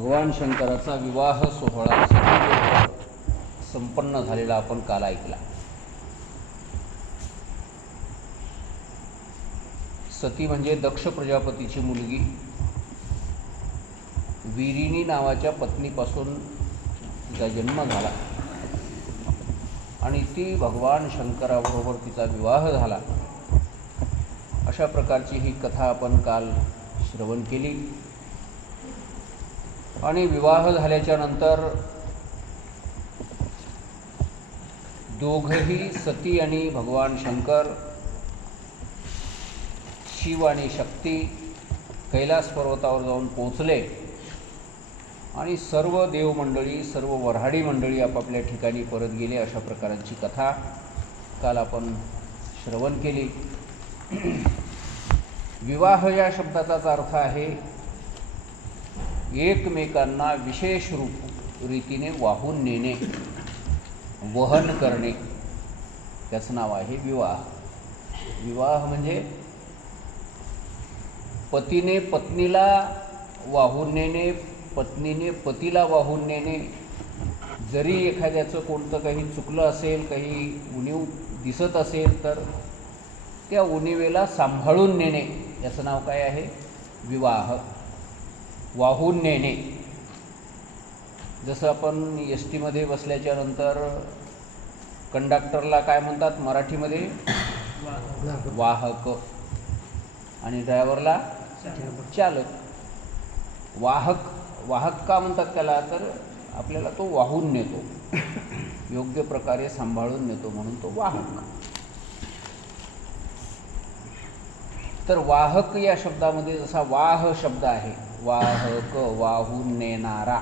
भगवान शंकराचा विवाह सोहळा सतीबरोबर संपन्न झालेला आपण काल ऐकला. सती म्हणजे दक्ष प्रजापतीची मुलगी वीरिणी नावाच्या पत्नीपासून तिचा जन्म झाला आणि ती भगवान शंकराबरोबर तिचा विवाह झाला. अशा प्रकारची ही कथा आपण काल श्रवण केली. आणि विवाह झाल्याच्या नंतर दोघंही सती आणि भगवान शंकर, शिव आणि शक्ती कैलास पर्वतावर जाऊन पोचले आणि सर्व देवमंडळी, सर्व वऱ्हाडी मंडळी आपापल्या ठिकाणी परत गेले. अशा प्रकारची कथा काल आपण श्रवण केली. विवाह या शब्दाचाच अर्थ आहे एकमेकांना विशेष रीतीने वाहून नेणे, वहन करणे, त्याचं नाव आहे विवाह. विवाह म्हणजे पतीने पत्नीला वाहून नेणे, पत्नीने पतीला वाहून नेणे. जरी एखाद्याचं कोणतं काही चुकलं असेल, काही उणीव दिसत असेल तर त्या उणिवेला सांभाळून नेणे, याचं नाव काय आहे? विवाह. वाहून नेणे. जसं आपण एस टीमध्ये बसल्याच्या नंतर कंडक्टरला काय म्हणतात मराठीमध्ये? वाहक. आणि ड्रायव्हरला चालक. वाहक. वाहक का म्हणतात त्याला? तर आपल्याला तो वाहून नेतो, योग्य प्रकारे सांभाळून नेतो, म्हणून तो वाहक. तर वाहक या शब्दामध्ये जसा वाह शब्द आहे, वाहक, वाहून नेणारा,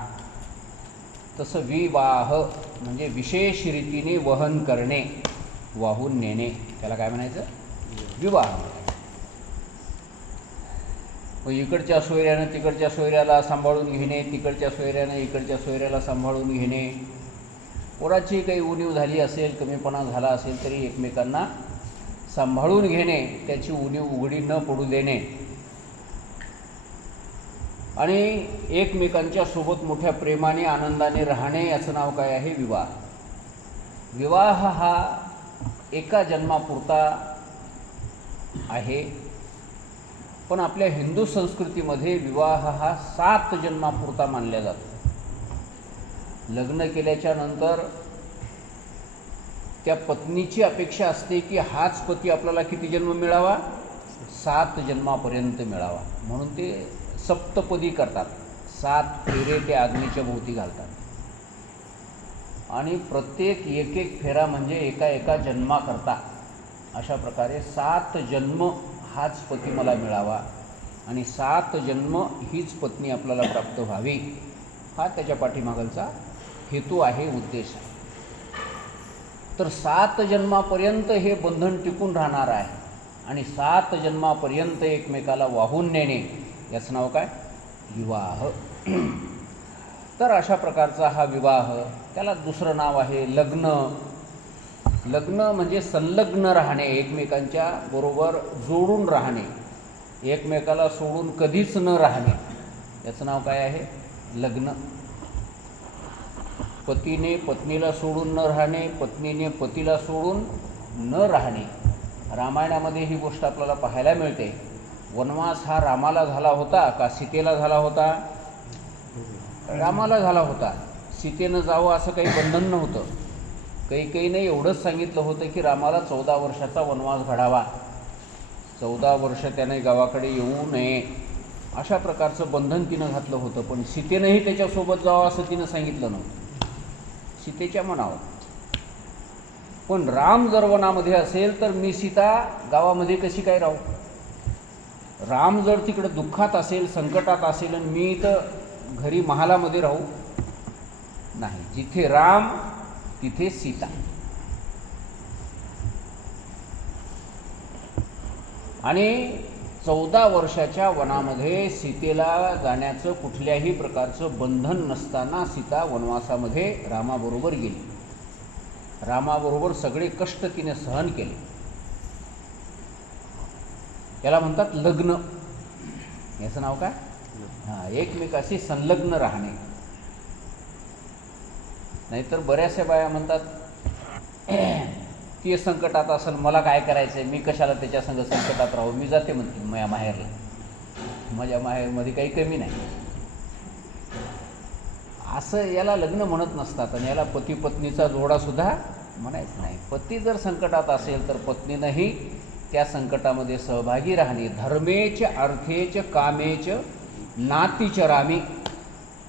तसं विवाह म्हणजे विशेष रीतीने वहन करणे, वाहून नेणे, त्याला काय म्हणायचं? विवाह. मग इकडच्या सोयऱ्यानं तिकडच्या सोयऱ्याला सांभाळून घेणे, तिकडच्या सोयऱ्यानं इकडच्या सोयऱ्याला सांभाळून घेणे. कोणाची काही उणीव झाली असेल, कमीपणा झाला असेल तरी एकमेकांना सांभाळून घेणे, त्याची उणीव उघडी न पडू देणे आणि एकमेकांच्या सोबत मोठ्या प्रेमाने आनंदाने राहणे, याचं नाव काय आहे? विवाह. विवाह हा एका जन्मापुरता आहे, पण आपल्या हिंदू संस्कृतीमध्ये विवाह हा 7 जन्मापुरता मानला जातो. लग्न केल्याच्या नंतर त्या पत्नीची अपेक्षा असते की हाच पती आपल्याला किती जन्म मिळावा? 7 जन्मापर्यंत मिळावा. म्हणून ते सप्तपदी करतात. 7 फेरे ते अग्नीच्या भोवती घालतात आणि प्रत्येक एक फेरा म्हणजे एका जन्माकरता. अशा प्रकारे 7 जन्म हाच पती मला मिळावा आणि 7 जन्म हीच पत्नी आपल्याला प्राप्त व्हावी, हा त्याच्या पाठीमागचा हेतू आहे, उद्देश आहे. तर 7 जन्मापर्यंत हे बंधन टिकून राहणार आहे आणि 7 जन्मापर्यंत एकमेकाला वाहून नेणे, याचं नाव काय? विवाह. तर अशा प्रकारचा हा विवाह, त्याला दुसरं नाव आहे लग्न. लग्न म्हणजे संलग्न राहणे, एकमेकांच्या बरोबर जोडून राहणे, एकमेकाला सोडून कधीच न राहणे, याचं नाव काय आहे? लग्न. पतीने पत्नीला सोडून न राहणे, पत्नीने पतीला सोडून न राहणे. रामायणामध्ये ही गोष्ट आपल्याला पाहायला मिळते. वनवास हा रामाला झाला होता का सीतेला झाला होता? रामाला झाला होता. सीतेनं जावं असं काही बंधन नव्हतं. कैकेयीने एवढंच सांगितलं होतं की रामाला 14 वर्षाचा वनवास घडावा, 14 वर्ष त्याने गावाकडे येऊ नये, अशा प्रकारचं बंधन तिनं घातलं होतं. पण सीतेनंही त्याच्यासोबत जावं असं तिनं सांगितलं नव्हतं, सीतेच्या मनावर. पण राम जर वनामध्ये असेल तर मी सीता गावामध्ये कशी काय राहू? राम जर तिकडं दुःखात असेल, संकटात असेल आणि मी तर घरी महालामध्ये राहू? नाही. जिथे राम तिथे सीता. आणि 14 वर्षाच्या वनामध्ये सीतेला जाण्याचं कुठल्याही प्रकारचं बंधन नसताना सीता वनवासामध्ये रामाबरोबर गेली. रामाबरोबर सगळे कष्ट तिने सहन केले. याला म्हणतात लग्न. याचं नाव काय? हां, एकमेकाशी संलग्न राहणे. नाहीतर बऱ्याचशा बाया म्हणतात ती संकटात असेल, मला काय करायचं आहे, मी कशाला त्याच्या संग संकटात राहू, मी जाते म्हणते माझ्या माहेरला, माझ्या माहेरमध्ये काही कमी नाही. असं याला लग्न म्हणत नसतात आणि याला पती पत्नीचा जोडासुद्धा म्हणायचं नाही. पती जर संकटात असेल तर पत्नीनंही त्या संकटामध्ये सहभागी राहणे. धर्मेच अर्थेच कामेच नातीचरामी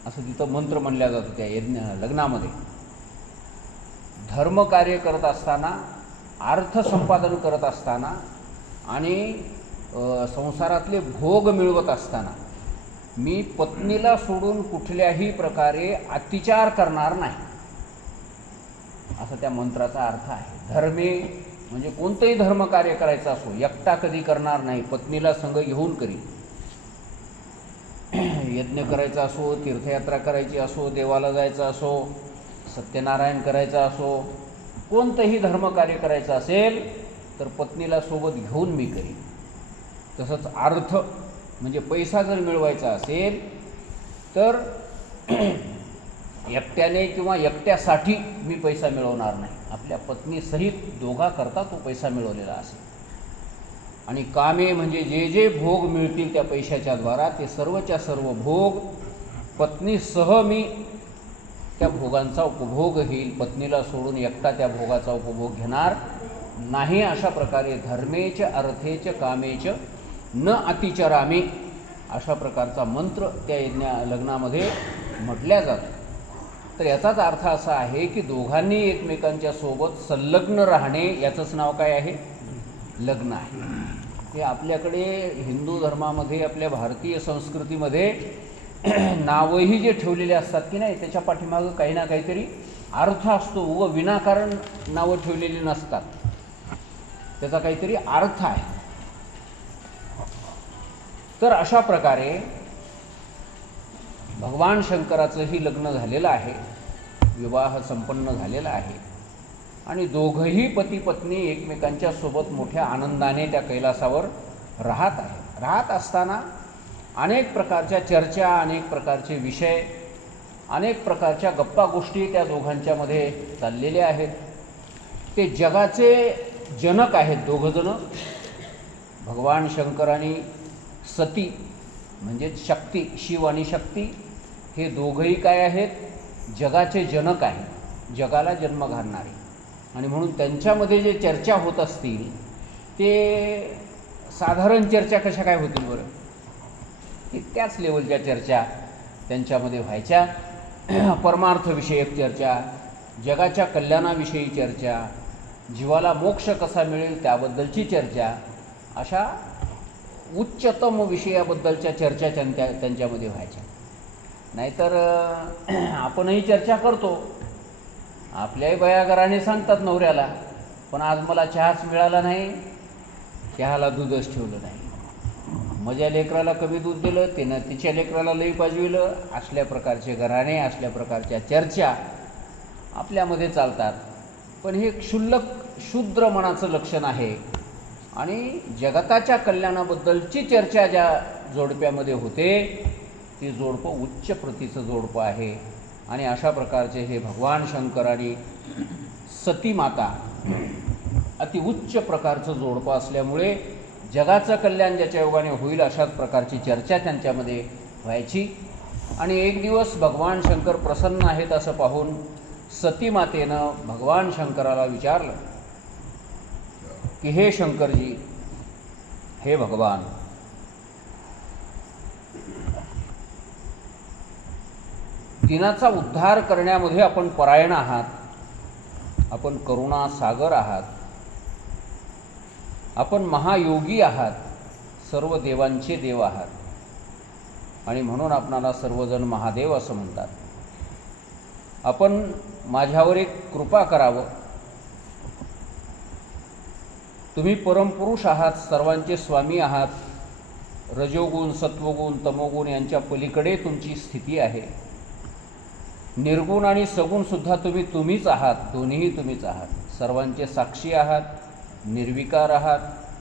असं तिथं मंत्र म्हणल्या जातो त्या लग्नामध्ये. धर्म कार्य करत असताना, अर्थ संपादन करत असताना आणि संसारातले भोग मिळवत असताना मी पत्नीला सोडून कुठल्याही प्रकारे अतिचार करणार नाही, असा त्या मंत्राचा अर्थ आहे. धर्मे म्हणजे कोणतंही धर्मकार्य करायचं असो, एकटा कधी करणार नाही, पत्नीला संग घेऊन करीन. यज्ञ करायचा असो, तीर्थयात्रा करायची असो, देवाला जायचं असो, सत्यनारायण करायचं असो, कोणतंही धर्मकार्य करायचं असेल तर पत्नीला सोबत घेऊन मी करीन. तसंच अर्थ म्हणजे पैसा जर मिळवायचा असेल तर एकट्याने किंवा एकट्यासाठी मी पैसा मिळवणार नाही, आपल्या पत्नीसहित दोघाकरता तो पैसा मिळवलेला असेल. आणि कामे म्हणजे जे जे भोग मिळतील त्या पैशाच्या द्वारा ते सर्वच्या सर्व भोग पत्नीसह मी त्या भोगांचा उपभोग घेईल, पत्नीला सोडून एकटा त्या भोगाचा उपभोग घेणार नाही. अशा प्रकारे धर्मेच अर्थेच कामेच न अतिचरामी अशा प्रकारचा मंत्र त्या लग्नामध्ये म्हटल्या जातो. तर याचाच अर्थ असा आहे की दोघांनी एकमेकांच्या सोबत संलग्न राहणे, याचंच नाव काय आहे? लग्न आहे. हे आपल्याकडे हिंदू धर्मामध्ये, आपल्या भारतीय संस्कृतीमध्ये नावंही जे ठेवलेले असतात की नाही, त्याच्या पाठीमागं काही ना काहीतरी अर्थ असतो. व विनाकारण नावं ठेवलेली नसतात, त्याचा काहीतरी अर्थ आहे. तर अशा प्रकारे भगवान शंकराचंही लग्न झालेलं आहे, विवाह संपन्न झालेला आहे आणि दोघंही पती पत्नी एकमेकांच्या सोबत मोठ्या आनंदाने त्या कैलासावर राहत असताना अनेक प्रकारच्या चर्चा, अनेक प्रकारचे विषय, अनेक प्रकारच्या गप्पा गोष्टी त्या दोघांच्यामध्ये चाललेल्या आहेत. ते जगाचे जनक आहेत दोघंजणं. भगवान शंकर आणि सती म्हणजे शक्ती, शिव आणि शक्ती, हे दोघंही काय आहेत? जगाचे जनक आहेत, जगाला जन्म घालणारे. आणि म्हणून त्यांच्यामध्ये जे चर्चा होत असतील ते साधारण चर्चा कशा काय होतील बरं? त्याच लेवलच्या चर्चा त्यांच्यामध्ये व्हायच्या. परमार्थविषयक चर्चा, जगाच्या कल्याणाविषयी चर्चा, जीवाला मोक्ष कसा मिळेल त्याबद्दलची चर्चा, अशा उच्चतम विषयाबद्दलच्या चर्चा त्यांच्यामध्ये व्हायच्या. नाहीतर आपणही चर्चा करतो, आपल्याही बयागराने सांगतात नवऱ्याला, पण आज मला चहाच मिळाला नाही, चहाला दूधच ठेवलं नाही, माझ्या लेकराला कमी दूध दिलं, त्यानं तिच्या लेकराला लई पाजविलं. असल्या प्रकारचे घराणे, असल्या प्रकारच्या चर्चा आपल्यामध्ये चालतात. पण हे क्षुल्लक शूद्र मनाचं लक्षण आहे. आणि जगताच्या कल्याणाबद्दलची चर्चा ज्या जोडप्यामध्ये होते ती जोडपं उच्च प्रतीचं जोडपं आहे. आणि अशा प्रकारचे हे भगवान शंकर आणि सती माता अतिउच्च प्रकारचं जोडपं असल्यामुळे जगाचं कल्याण ज्याच्या योगाने होईल अशाच प्रकारची चर्चा त्यांच्यामध्ये व्हायची. आणि एक दिवस भगवान शंकर प्रसन्न आहेत असं पाहून सती मातेनं भगवान शंकराला विचारलं की हे शंकरजी, हे भगवान, दिनाचा उद्धार करण्यामध्ये आपण परायण आहात, आपण करुणा सागर आहात, आपण महायोगी आहात, सर्व देवांचे देव आहात आणि म्हणून आपणाला सर्वजण महादेव असं म्हणतात. आपण माझ्यावर एक कृपा करावं. तुम्ही परमपुरुष आहात, सर्वांचे स्वामी आहात, रजोगुण सत्वगुण तमोगुण यांच्या पलीकडे तुमची स्थिती आहे. निर्गुण आणि सगुणसुद्धा तुम्हीच आहात, दोन्हीही तुम्हीच आहात. सर्वांचे साक्षी आहात, निर्विकार आहात,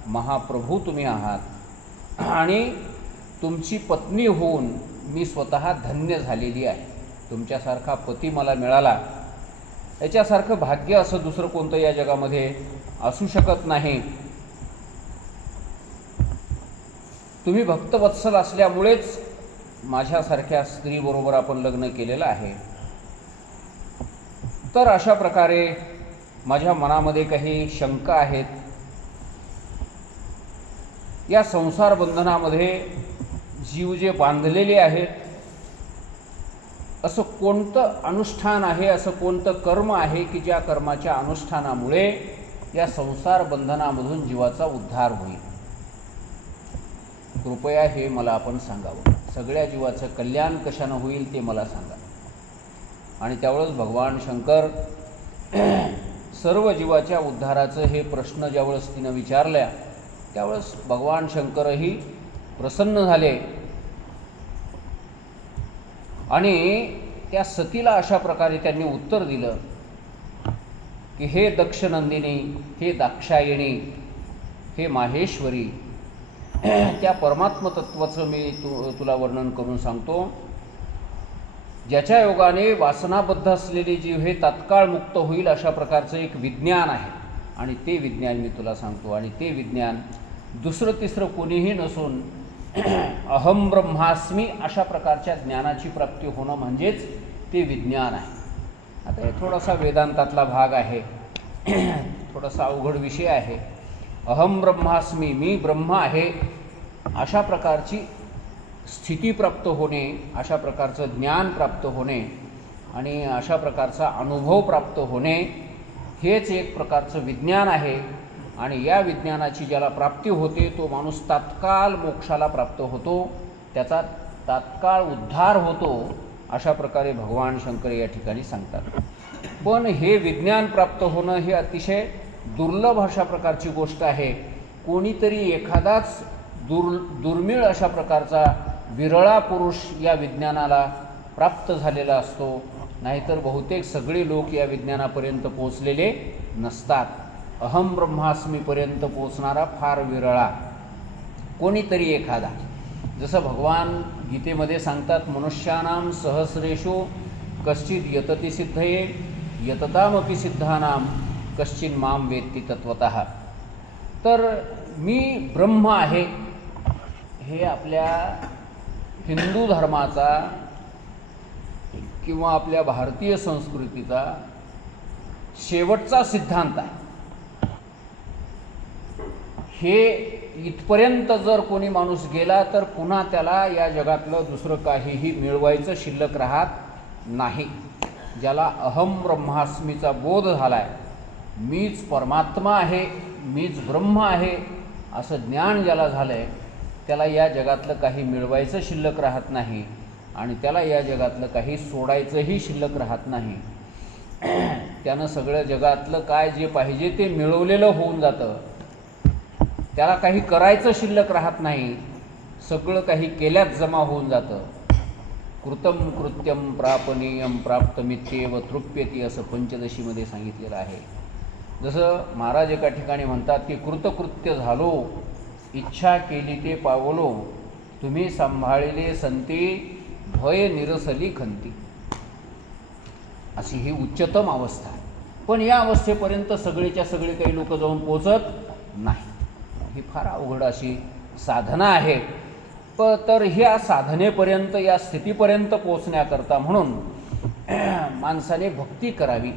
महाप्रभू तुम्ही आहात आणि तुमची पत्नी होऊन मी स्वतः धन्य झालेली आहे. तुमच्यासारखा पती मला मिळाला, याच्यासारखं भाग्य असं दुसरं कोणतं या जगामध्ये असू शकत नाही. तुम्ही भक्तवत्सल असल्यामुळेच माझ्यासारख्या स्त्रीबरोबर आपण लग्न केलेलं आहे. तर अशा प्रकारे माझ्या मनामध्ये काही शंका आहेत. या संसार बंधनामध्ये जीव जे बांधलेले आहेत, असं कोणतं अनुष्ठान आहे, असं कोणतं कर्म आहे की ज्या कर्माच्या अनुष्ठानामुळे या संसार बंधनामधून जीवाचा उद्धार होईल? कृपया हे मला आपण सांगावं. सगळ्या जीवाचं कल्याण कशानं होईल ते मला सांगा. आणि त्यावेळेस भगवान शंकर सर्व जीवाच्या उद्धाराचं हे प्रश्न ज्यावेळेस तिनं विचारल्या, त्यावेळेस भगवान शंकरही प्रसन्न झाले आणि त्या सतीला अशा प्रकारे त्यांनी उत्तर दिलं की हे दक्षनंदिनी, हे दाक्षायणी, हे माहेश्वरी, त्या परमात्म तत्वाचं मी तुला वर्णन करून सांगतो, ज्याच्या योगाने वासनाबद्ध असलेली जीव हे तात्काळ मुक्त होईल अशा प्रकारचं एक विज्ञान आहे. आणि ते विज्ञान मी तुला सांगतो. आणि ते विज्ञान दुसरं तिसरं कोणीही नसून अहम ब्रह्मास्मी अशा प्रकारच्या ज्ञानाची प्राप्ती होणं म्हणजेच ते विज्ञान आहे. आता हे थोडासा वेदांतातला भाग आहे, थोडासा अवघड विषय आहे. अहम ब्रह्मास्मी, मी ब्रह्म आहे, अशा प्रकारची स्थिती प्राप्त होणे, अशा प्रकारचं ज्ञान प्राप्त होणे आणि अशा प्रकारचा अनुभव प्राप्त होणे हेच एक प्रकारचं विज्ञान आहे. आणि या विज्ञानाची ज्याला प्राप्ती होते तो माणूस तात्काळ मोक्षाला प्राप्त होतो, त्याचा तात्काळ उद्धार होतो, अशा प्रकारे भगवान शंकर या ठिकाणी सांगतात. पण हे विज्ञान प्राप्त होणं हे अतिशय दुर्लभ अशा प्रकारची गोष्ट आहे. कोणीतरी एखादाच दुर्मिळ अशा प्रकारचा विरळा पुरुष या विज्ञानाला प्राप्त झालेला असतो, नाहीतर बहुतेक सगळे लोक या विज्ञानापर्यंत पोचलेले नसतात. अहम ब्रह्मास्मीपर्यंत पोचणारा फार विरळा, कोणीतरी एखादा. जसं भगवान गीतेमध्ये सांगतात, मनुष्यानां सहस्रेषु कश्चिद यतति सिद्धये यततामपि सिद्धानां कश्चिन माम वेत्ति तत्वतः. तर मी ब्रह्म आहे हे आपल्या हिंदू धर्माचा किंवा आपल्या भारतीय संस्कृतीचा शेवटचा सिद्धांत आहे. हे इथपर्यंत जर कोणी माणूस गेला तर पुन्हा त्याला या जगातलं दुसरं काहीही मिळवायचं शिल्लक राहत नाही. ज्याला अहम ब्रह्मास्मीचा बोध झाला आहे, मीच परमात्मा आहे, मीच ब्रह्म आहे, असं ज्ञान ज्याला झालं आहे, त्याला या जगातलं काही मिळवायचं शिल्लक राहत नाही आणि त्याला या जगातलं काही सोडायचंही शिल्लक राहत नाही. त्यानं सगळं जगातलं काय जे पाहिजे ते मिळवलेलं होऊन जातं. त्याला काही करायचं शिल्लक राहत नाही, सगळं काही केल्यात जमा होऊन जातं. कृतम कृत्यम प्रापनीयम प्राप्तमित्येव तृप्यती असं पंचदशीमध्ये सांगितलेलं आहे. जसं महाराज एका ठिकाणी म्हणतात की कृतकृत्य झालो, इच्छा केली ते पावलो, तुम्ही सांभाळिले संती भय निरसली खंती. अशी ही उच्चतम अवस्था आहे. पण या अवस्थेपर्यंत सगळेच्या सगळे काही लोक जाऊन पोचत नाही. ही फार अवघड अशी साधना आहे. तर ह्या साधनेपर्यंत, या स्थितीपर्यंत पोचण्याकरता म्हणून माणसाने भक्ती करावी,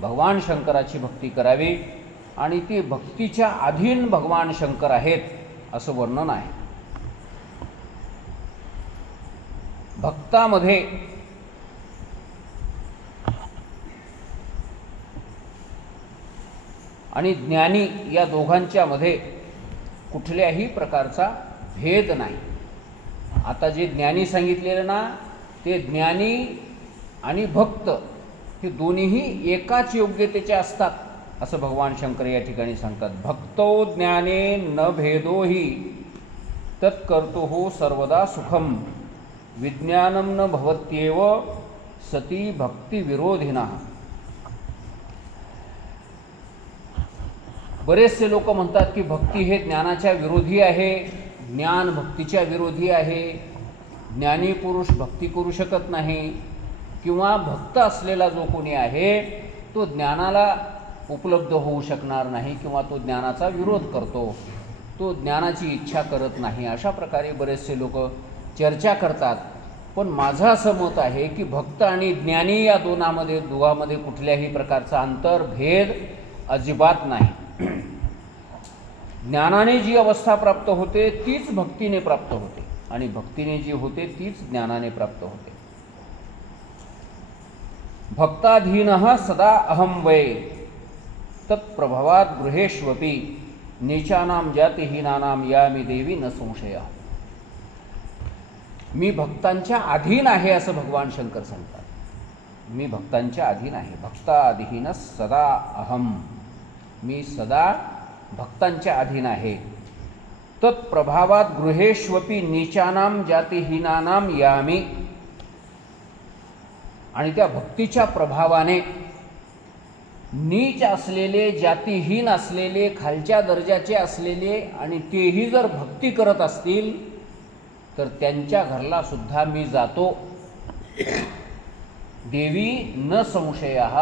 भगवान शंकराची भक्ती करावी. आणि ती भक्तीच्या अधीन भगवान शंकर आहेत असं वर्णन आहे. भक्तामध्ये आणि ज्ञानी या दोघांच्या मध्ये कुठल्याही प्रकारचा भेद नाही. आता जे ज्ञानी सांगितलेलं ना, ते ज्ञानी आणि भक्त हे दोन्हीही एकाच योग्यतेचे असतात असं भगवान शंकर या ठिकाणी सांगतात. भक्तो ज्ञाने न भेदो हि तत्कर्तो हो सर्वदा सुखम विज्ञानम न भवत्येव सती भक्ती विरोधिनः. बरेचसे लोक म्हणतात की भक्ती हे ज्ञानाच्या विरोधी आहे, ज्ञान भक्तीच्या विरोधी आहे, ज्ञानी पुरुष भक्ती करू शकत नाही, किंवा भक्त असलेला जो कोणी आहे तो ज्ञानाला उपलब्ध होऊ शकणार नाही, किंवा तो ज्ञानाचा विरोध करतो, तो ज्ञानाची इच्छा करत नाही, अशा प्रकारे बरेचसे लोक चर्चा करतात. पण माझं असं मत आहे की भक्त आणि ज्ञानी या दोघांमध्ये कुठल्याही प्रकारचा अंतर भेद अजिबात नाही. ज्ञानाने जी अवस्था प्राप्त होते तीच भक्तीने प्राप्त होते, आणि भक्तीने जी होते तीच ज्ञानाने प्राप्त होते. भक्ताधीनः सदा अहं वै तत्प्रभवात् गृहेष्वपि नीचानां जातिहीनानां यामि देवी न संशयः. मी भक्तांच्या अधीन आहे असं भगवान शंकर सांगतात. मी भक्तांच्या अधीन आहे. भक्ताधीन सदा अहम, मी सदा भक्तांच्या अधीन आहे. तत्प्रभावात गृहेष्वपि नीचानां जातिहीनानां यामी, आणि त्या भक्तीच्या प्रभावाने नीच असलेले, जातीहीन असलेले, खालच्या दर्जाचे असलेले आणि तेही जर भक्ती करत असतील तर त्यांच्या घरला सुद्धा मी जातो. देवी न संशयः,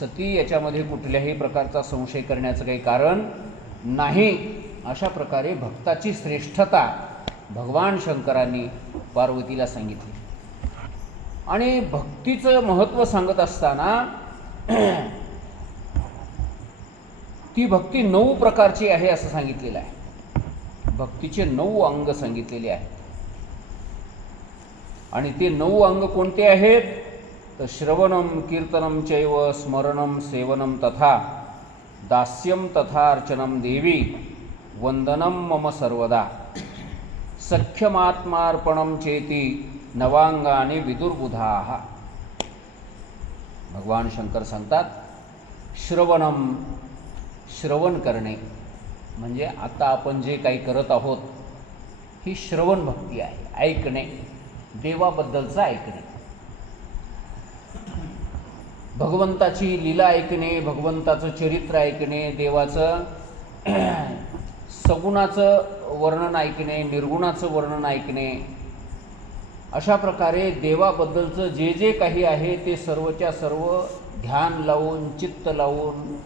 सती याच्यामध्ये कुठल्याही प्रकारचा संशय करण्याचं काही कारण नाही. अशा प्रकारे भक्ताची श्रेष्ठता भगवान शंकरांनी पार्वतीला सांगितली. आणि भक्तीचं महत्त्व सांगत असताना ती भक्ती 9 प्रकारची आहे असं सांगितलेलं आहे. भक्तीचे 9 अंग सांगितलेले आहेत. आणि ते 9 अंग कोणते आहेत तर श्रवणम कीर्तनम चैव स्मरणम सेवनम तथा दास्यम तथा अर्चनम देवी वंदनम मम सर्वदा सख्यमात्मार्पणम चेती नवांगाने विदुर्बुधाः. भगवान शंकर सांगतात श्रवणम, श्रवण करणे म्हणजे आता आपण जे काही करत आहोत ही श्रवण भक्ती आहे, ऐकणे, देवाबद्दलचं ऐकणे, भगवंताची लीला ऐकणे, भगवंताचं चरित्र ऐकणे, देवाचं सगुणाचं वर्णन ऐकणे, निर्गुणाचं वर्णन ऐकणे. अशा प्रकारे देवाबद्दलचं जे जे काही आहे ते सर्वच्या सर्व ध्यान लावून, चित्त लावून,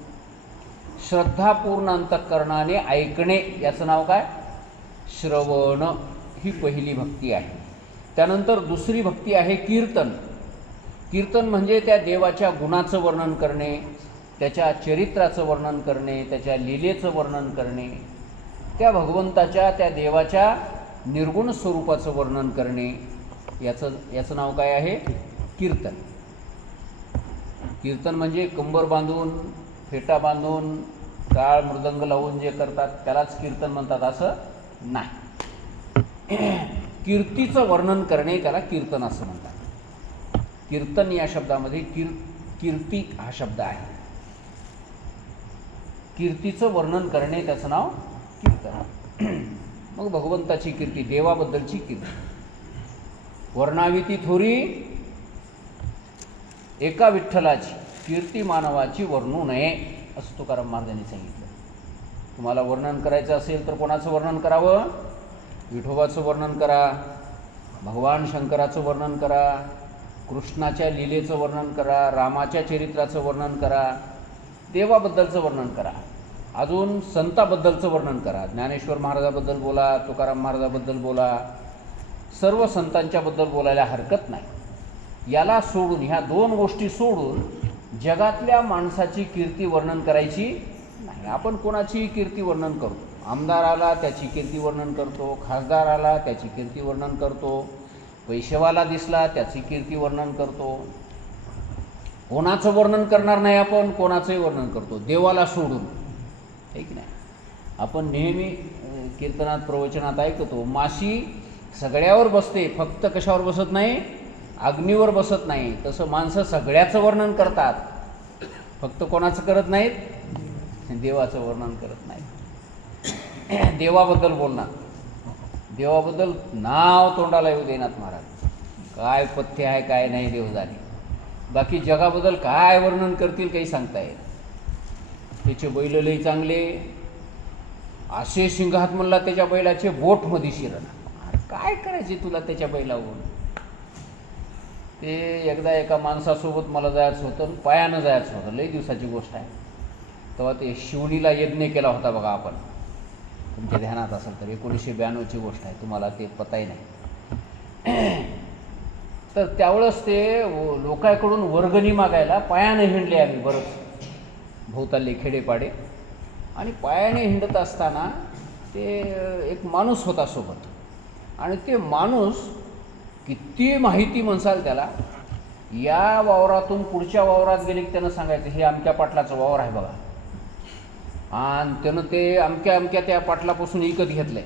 श्रद्धापूर्ण अंतःकरणाने ऐकणे, याचं नाव काय श्रवण. ही पहिली भक्ती आहे. त्यानंतर दुसरी भक्ती आहे कीर्तन. कीर्तन म्हणजे त्या देवाच्या गुणाचं वर्णन करणे, त्याच्या चरित्राचं वर्णन करणे, त्याच्या लीलेचं वर्णन करणे, त्या त्या देवाच्या निर्गुण स्वरूपाचं वर्णन करणे. याचं नाव काय आहे कीर्तन. कीर्तन म्हणजे कंबर बांधून, फेटा बांधून, टाळ मृदंग लावून जे करतात त्यालाच कीर्तन म्हणतात असं नाही. कीर्तीचं वर्णन करणे त्याला कीर्तन असं म्हणतात. कीर्तन या शब्दामध्ये कीर्ती हा शब्द आहे. कीर्तीचं वर्णन करणे त्याचं नाव कीर्तन. मग भगवंताची कीर्ती, देवाबद्दलची कीर्ती. वर्णावी ती थोरी एका विठ्ठलाची, कीर्ती मानवाची वर्णू नये असं तुकाराम महाराजांनी सांगितलं. तुम्हाला वर्णन करायचं असेल तर कोणाचं वर्णन करावं? विठोबाचं वर्णन करा, भगवान शंकराचं वर्णन करा, कृष्णाच्या लीलेचं वर्णन करा, रामाच्या चरित्राचं वर्णन करा, देवाबद्दलचं वर्णन करा, अजून संताबद्दलचं वर्णन करा. ज्ञानेश्वर महाराजाबद्दल बोला, तुकाराम महाराजाबद्दल बोला, सर्व संतांच्याबद्दल बोलायला हरकत नाही. याला सोडून, ह्या 2 गोष्टी सोडून जगातल्या माणसाची कीर्ती वर्णन करायची नाही. आपण कोणाची कीर्ती वर्णन करतो? आमदार आला त्याची कीर्ती वर्णन करतो, खासदार आला त्याची कीर्ती वर्णन करतो, पैसेवाला दिसला त्याची कीर्ती वर्णन करतो. कोणाचं वर्णन करणार नाही आपण? कोणाचंही वर्णन करतो, देवाला सोडून. हे की नाही? आपण नेहमी कीर्तनात, प्रवचनात ऐकतो, माशी सगळ्यावर बसते, फक्त कशावर बसत नाही? अग्नीवर बसत नाही. तसं माणसं सगळ्याचं वर्णन करतात, फक्त कोणाचं करत नाहीत? देवाचं वर्णन करत नाहीत. देवाबद्दल बोलणार, देवाबद्दल नाव तोंडाला येऊ देणार महाराज. काय पथ्य आहे काय नाही देव जाणे. बाकी जगाबद्दल काय वर्णन करतील काही सांगता येईल. त्याचे बैल लई चांगले, असे सिंहात म्हणला त्याच्या बैलाचे बोट मध्ये शिरणार. काय करायचे तुला त्याच्या बैलावरून. ते एकदा एका माणसासोबत मला जायचं होतं, पायानं जायचं होतं, लई दिवसाची गोष्ट आहे. तेव्हा ते शिवणीला यज्ञ केला होता बघा आपण, तुमच्या ध्यानात असेल तर 1992ची गोष्ट आहे, तुम्हाला ते पताही नाही. तर त्यावेळेस ते लोकांकडून वर्गणी मागायला पायाने हिंडले आम्ही बरंच भोवताले खेडेपाडे. आणि पायाने हिंडत असताना ते एक माणूस होता सोबत. आणि ते माणूस किती माहिती म्हणसाल त्याला, या वावरातून पुढच्या वावरात गेले की त्यानं सांगायचं हे अमक्या पाटलाचं वावर आहे बघा, आणि त्यानं ते अमक्या अमक्या त्या पाटलापासून विकत घेतलंय.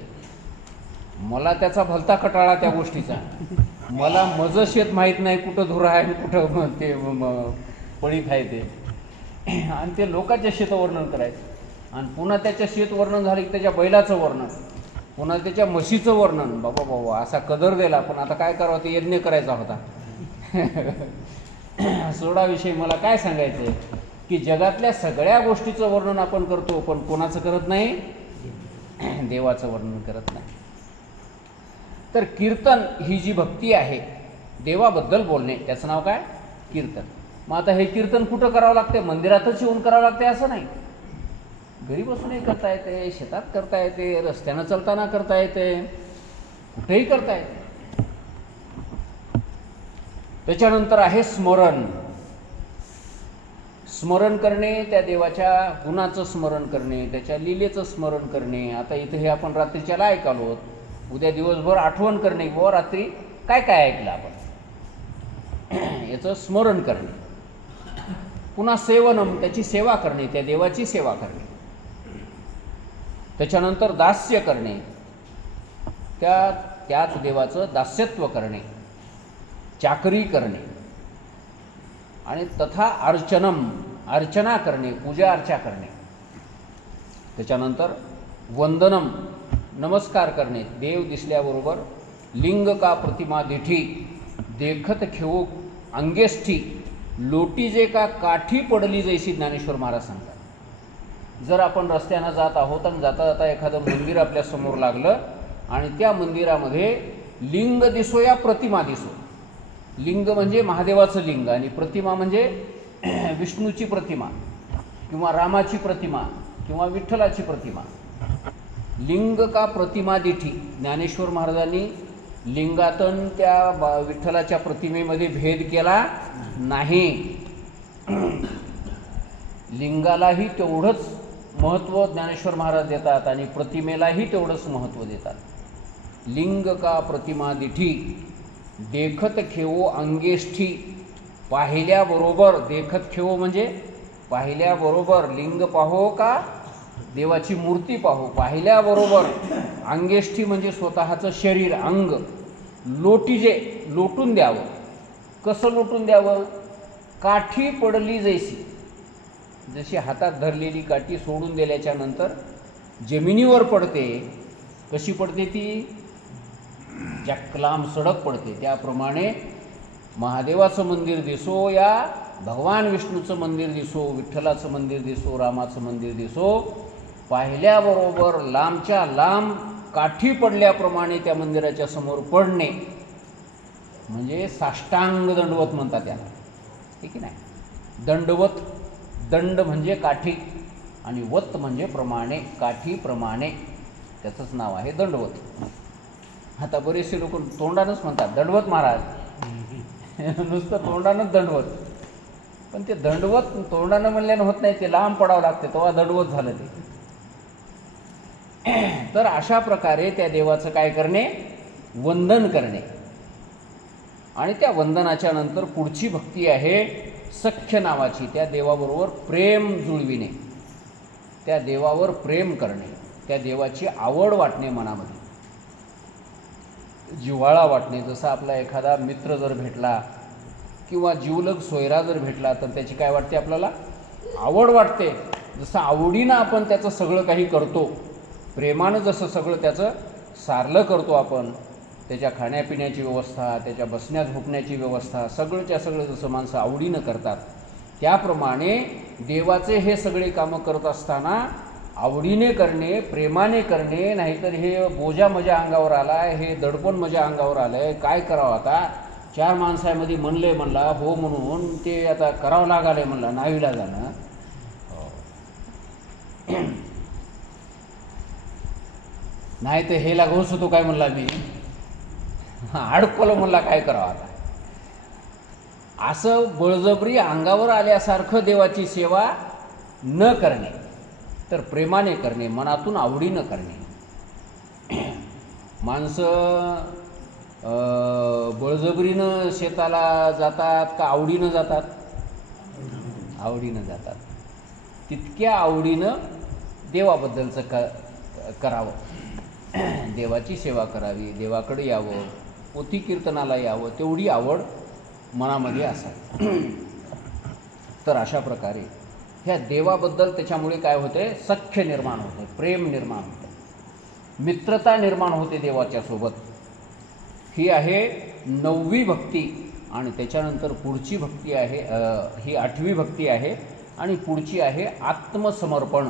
मला त्याचा भलता कटाळा त्या गोष्टीचा. मला मज शेत माहीत नाही कुठं धुरा आहे कुठं ते पळीत आहे ते. आणि ते लोकांच्या शेत वर्णन करायचं. आणि पुन्हा त्याच्या शेत वर्णन झालं की त्याच्या बैलाचं वर्णन, पुन्हा त्याच्या म्हशीचं वर्णन. बाबा बाबा असा कदर दिला. पण आता काय करावं, ते यज्ञ करायचा होता. सोडाविषयी मला काय सांगायचं आहे की जगातल्या सगळ्या गोष्टीचं वर्णन आपण करतो, पण कोणाचं करत नाही, देवाचं वर्णन करत नाही. तर कीर्तन ही जी भक्ती आहे, देवाबद्दल बोलणे, त्याचं नाव काय, कीर्तन. मग आता हे कीर्तन कुठं करावं लागते, मंदिरातच येऊन करावं लागते असं नाही. घरी बसूनही करता येते, शेतात करता येते, रस्त्यानं चालताना करता येते, कुठेही करता येते. त्याच्यानंतर आहे स्मरण. स्मरण करणे, त्या देवाच्या गुणाचं स्मरण करणे, त्याच्या लीलेचं स्मरण करणे. आता इथं हे आपण रात्रीच्याला ऐकालो, उद्या दिवसभर आठवण करणे, व रात्री काय काय ऐकलं आपण, याचं स्मरण करणे. पुन्हा सेवनम, त्याची सेवा करणे, त्या देवाची सेवा करणे. त्याच्यानंतर दास्य करणे, त्याच देवाचं दास्यत्व करणे, चाकरी करणे. आणि तथा अर्चनम, अर्चना करणे, पूजा अर्चा करणे. त्याच्यानंतर वंदनम, नमस्कार करणे. देव दिसल्याबरोबर लिंग का प्रतिमा दिठी, देखत खेवो अंगेष्ठी, लोटी जे का काठी पडली जैसी, ज्ञानेश्वर महाराज सांगतात. जर आपण रस्त्यानं जात आहोत आणि जाता जाता एखादं मंदिर आपल्या समोर लागलं आणि त्या मंदिरामध्ये लिंग दिसो या प्रतिमा दिसो, लिंग म्हणजे महादेवाचं लिंग आणि प्रतिमा म्हणजे विष्णूची प्रतिमा किंवा रामाची प्रतिमा किंवा विठ्ठलाची प्रतिमा. लिंग का प्रतिमा दिठी, ज्ञानेश्वर महाराजांनी लिंगातून त्या विठ्ठलाच्या प्रतिमेमध्ये भेद केला नाही. लिंगालाही तेवढंच महत्त्व ज्ञानेश्वर महाराज देतात आणि प्रतिमेलाही तेवढंच महत्त्व देतात. लिंग का प्रतिमा दिठी, देखत खेवो अंगेष्ठी, पाहिल्याबरोबर, देखत खेवो म्हणजे पाहिल्याबरोबर, लिंग पाहो का देवाची मूर्ती पाहो, पाहिल्याबरोबर. अंगेष्ठी म्हणजे स्वतःचं शरीर, अंग. लोटीजे, लोटून द्यावं. कसं लोटून द्यावं, काठी पडली जैसी, जशी हातात धरलेली काठी सोडून दिल्याच्या नंतर जमिनीवर पडते, कशी पडते ती, जक्लाम सडक पडते. त्याप्रमाणे महादेवाचं मंदिर दिसो या भगवान विष्णूचं मंदिर दिसो, विठ्ठलाचं मंदिर दिसो, रामाचं मंदिर दिसो, पाहिल्याबरोबर लांबच्या लांब काठी पडल्याप्रमाणे त्या मंदिराच्या समोर पडणे म्हणजे साष्टांग दंडवत म्हणतात त्याला, ठीक आहे नाही. दंडवत, दंड म्हणजे काठी आणि वत म्हणजे प्रमाणे, काठीप्रमाणे, त्याचंच नाव आहे दंडवत. आता बरेचसे लोक तोंडानंच म्हणतात दंडवत महाराज, नुसतं तोंडानंच दंडवत. पण ते दंडवत तोंडानं म्हणल्यानं होत नाही, ते लांब पडावं लागते, तेव्हा दंडवत झालं ते. तर अशा प्रकारे त्या देवाचं काय करणे, वंदन करणे. आणि त्या वंदनाच्या नंतर पुढची भक्ती आहे सख्य नावाची, त्या देवाबरोबर प्रेम जुळविणे, त्या देवावर प्रेम करणे, त्या देवाची आवड वाटणे, मनामध्ये जिव्हाळा वाटणे. जसा आपला एखादा मित्र जर भेटला किंवा जीवलग सोयरा जर भेटला तर त्याची काय वाटते, आपल्याला आवड वाटते. जसं आवडीनं आपण त्याचं सगळं काही करतो, प्रेमानं जसं सगळं त्याचं सारलं करतो आपण, त्याच्या खाण्यापिण्याची व्यवस्था, त्याच्या बसण्या झोपण्याची व्यवस्था, सगळंच्या सगळं जसं माणसं आवडीनं करतात, त्याप्रमाणे देवाचे हे सगळे कामं करत असताना आवडीने करणे, प्रेमाने करणे, नाहीतर हे बोजा माझ्या अंगावर आला आहे, हे दडपण माझ्या अंगावर आलं आहे, काय करावं आता. 4 माणसामध्ये म्हणले म्हणला हो म्हणून ते आता करावं लागाले म्हणला, नावीला जाणं. नाही तर हे लागूच होतो काय म्हणला मी, अडकलो म्हणला काय करावं आता. असं बळजबरी अंगावर आल्यासारखं देवाची सेवा न करणे, तर प्रेमाने करणे, मनातून आवडीनं करणे. माणसं बळजबरीनं शेताला जातात का आवडीनं जातात? आवडीनं जातात. तितक्या आवडीनं देवाबद्दलचं करावं, देवाची सेवा करावी, देवाकडे यावं, पोथी कीर्तनाला यावं, तेवढी आवड मनामध्ये असावी. तर अशा प्रकारे ह्या देवाबद्दल त्याच्यामुळे काय होते, सख्य निर्माण होते, प्रेम निर्माण होते, मित्रता निर्माण होते देवाच्या सोबत. ही आहे 9वी भक्ती. आणि त्याच्यानंतर पुढची भक्ती आहे, ही 8वी भक्ती आहे. आणि पुढची आहे आत्मसमर्पण.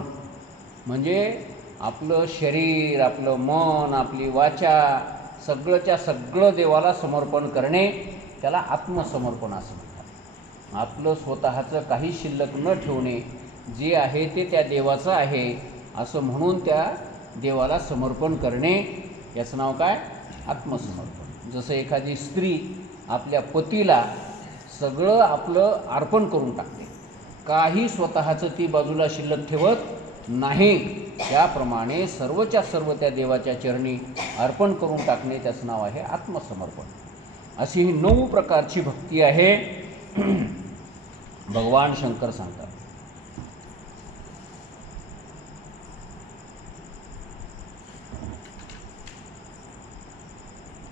म्हणजे आपलं शरीर, आपलं मन, आपली वाचा सगळंच्या सगळं देवाला समर्पण करणे, त्याला आत्मसमर्पण असं म्हणतात. आपलं स्वतःचं काही शिल्लक न ठेवणे, जे आहे ते त्या देवाचं आहे असं म्हणून त्या देवाला समर्पण करणे, याचं नाव काय? आत्मसमर्पण. जसं एखादी स्त्री आपल्या पतीला सगळं आपलं अर्पण करून टाकते, काही स्वतःचं ती बाजूला शिल्लक ठेवत नाही, त्याप्रमाणे सर्वच्या सर्व त्या देवाच्या चरणी अर्पण करून टाकणे, त्याचं नाव आहे आत्मसमर्पण. अशी ही 9 प्रकारची भक्ती आहे, भगवान शंकर सांगतात.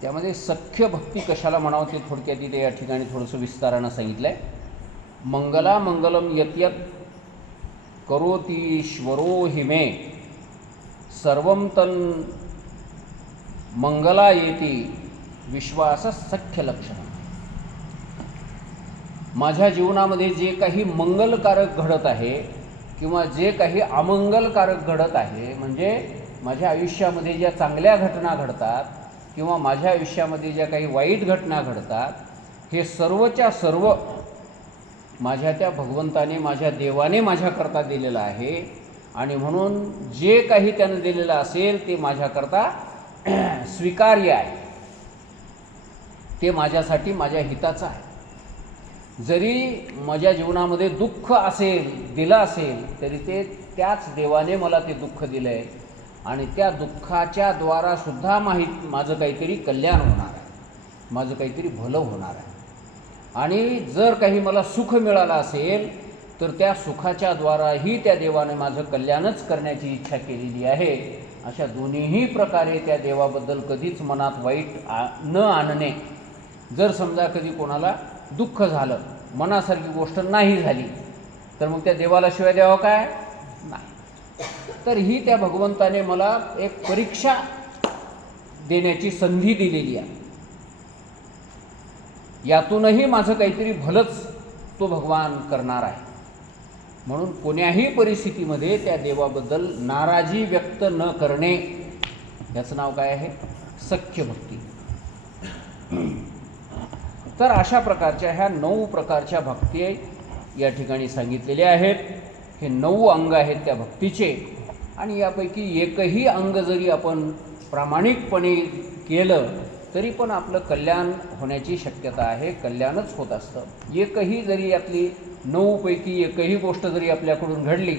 त्यामध्ये सख्य भक्ती कशाला म्हणावं ते थोडक्यात इथे या ठिकाणी थोडंसं विस्तारानं सांगितलं आहे. मंगला मंगलम यत्यत करोतीश्वरो हिमे सर्वं तन मंगला येती विश्वास सख्य लक्षण. माझ्या जीवनामध्ये जे काही मंगलकारक घडत आहे किंवा जे काही अमंगलकारक घडत आहे, म्हणजे माझ्या आयुष्यामध्ये ज्या चांगल्या घटना घडतात किंवा माझ्या आयुष्यामध्ये ज्या काही वाईट घटना घडतात, हे सर्वच्या सर्व माझ्या त्या भगवंताने, माझ्या देवाने माझ्याकरता दिलेलं आहे. आणि म्हणून जे काही त्यानं दिलेलं असेल ते माझ्याकरता स्वीकार्य आहे, ते माझ्यासाठी माझ्या हिताचं आहे. जरी माझ्या जीवनामध्ये दुःख असेल, दिलं असेल, तरी ते त्याच देवाने मला ते दुःख दिलं आहे आणि त्या दुःखाच्या द्वारासुद्धा माझं काहीतरी कल्याण होणार आहे, माझं काहीतरी भलं होणार आहे. आणि जर काही मला सुख मिळालं असेल तर त्या सुखाच्या द्वाराही त्या देवाने माझं कल्याणच करण्याची इच्छा केलेली आहे. अशा दोन्हीही प्रकारे त्या देवाबद्दल कधीच मनात वाईट न आणणे. जर समजा कधी कोणाला दुःख झालं, मनासारखी गोष्ट नाही झाली, तर मग त्या देवाला शिवाय द्यावं काय? नाही. तर ही त्या भगवंताने मला एक परीक्षा देण्याची संधी दिलेली आहे. यातूनही माझं काहीतरी भलंच तो भगवान करणार आहे. म्हणून कोण्याही परिस्थितीमध्ये त्या देवाबद्दल नाराजी व्यक्त न करणे, याचं नाव काय आहे? सख्य भक्ती. तर अशा प्रकारच्या ह्या 9 प्रकारच्या भक्ती या ठिकाणी सांगितलेल्या आहेत. हे 9 अंग आहेत त्या भक्तीचे. आणि यापैकी एकही अंग जरी आपण प्रामाणिकपणे केलं तरी पण आपलं कल्याण होण्याची शक्यता आहे, कल्याणच होत असतं. एकही जरी यातली 9 पैकी एकही गोष्ट जरी आपल्याकडून घडली,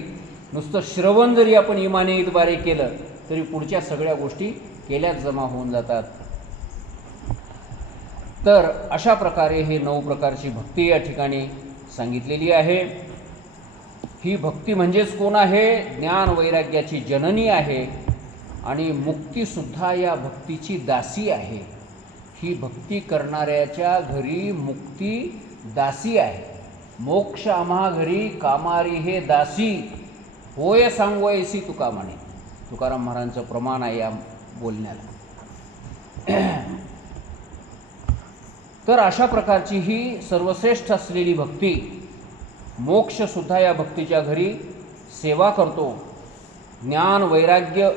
नुसतं श्रवण जरी आपण इमाने इतबारे केलं तरी पुढच्या सगळ्या गोष्टी केल्याच जमा होऊन जातात. तर अशा प्रकारे हे 9 प्रकारची भक्ती या ठिकाणी सांगितलेली आहे. ही भक्ती म्हणजेच कोण आहे? ज्ञान वैराग्याची जननी आहे आणि मुक्तीसुद्धा या भक्तीची दासी आहे. ही भक्ती करणाऱ्याच्या घरी मुक्ती दासी आहे. मोक्ष आम्हा घरी कामारी हे दासी, होय सांगू ऐसी तुका म्हणे. तुकाराम महाराजांचं प्रमाण आहे या बोलण्याला. तर अशा प्रकारची ही सर्वश्रेष्ठ असलेली भक्ती, मोक्षसुद्धा या भक्तीच्या घरी सेवा करतो. ज्ञान वैराग्य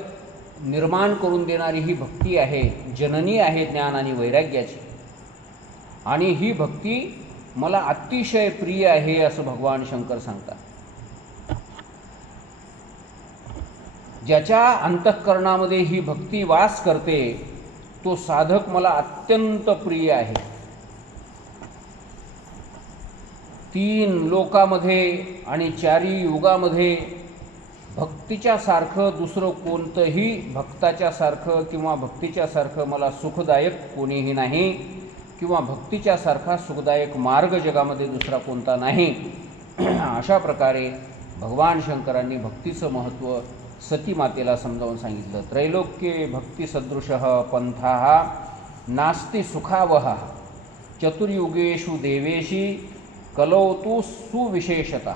निर्माण करून देणारी ही भक्ती आहे, जननी आहे ज्ञान आणि वैराग्याची. आणि ही भक्ती मला अतिशय प्रिय आहे असं भगवान शंकर सांगतात. ज्याच्या अंतःकरणामध्ये ही भक्ती वास करते तो साधक मला अत्यंत प्रिय आहे. 3 लोकामध्ये आणि 4 युगामध्ये भक्तीच्या सारखं दुसरं कोणतंही भक्ताच्या सारखं किंवा भक्तीच्या सारखं मला सुखदायक कोणीही नाही, किंवा भक्तीच्या सारखा सुखदायक मार्ग जगामध्ये दुसरा कोणता नाही. अशा प्रकारे भगवान शंकरांनी भक्तीचं महत्त्व सती मातेला समजावून सांगितलं. त्रैलोक्ये भक्तिसदृशः पंथाः नास्ति सुखावह चतुर्युगेषु देवेशी कलौतु सुविशेषतः.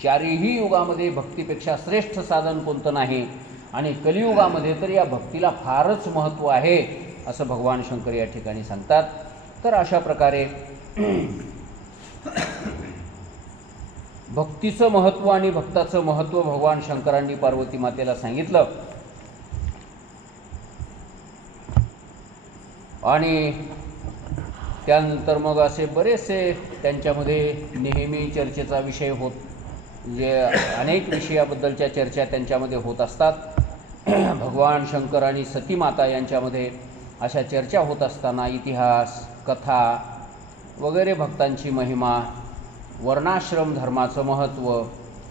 4ही युगामध्ये भक्तीपेक्षा श्रेष्ठ साधन कोणतं नाही आणि कलियुगामध्ये तर या भक्तीला फारच महत्त्व आहे असं भगवान शंकर या ठिकाणी सांगतात. तर अशा प्रकारे भक्तीचं महत्त्व आणि भक्ताचं महत्त्व भगवान शंकरांनी पार्वती मातेला सांगितलं. आणि त्यानंतर मग असे बरेचसे त्यांच्यामध्ये नेहमी चर्चेचा विषय होत, जे अनेक विषयाबद्दलच्या चर्चा त्यांच्यामध्ये होत असतात. भगवान शंकर आणि सती माता यांच्यामध्ये अशा चर्चा होत असताना इतिहास, कथा वगैरे, भक्तांची महिमा, वर्णाश्रम धर्माचं महत्त्व,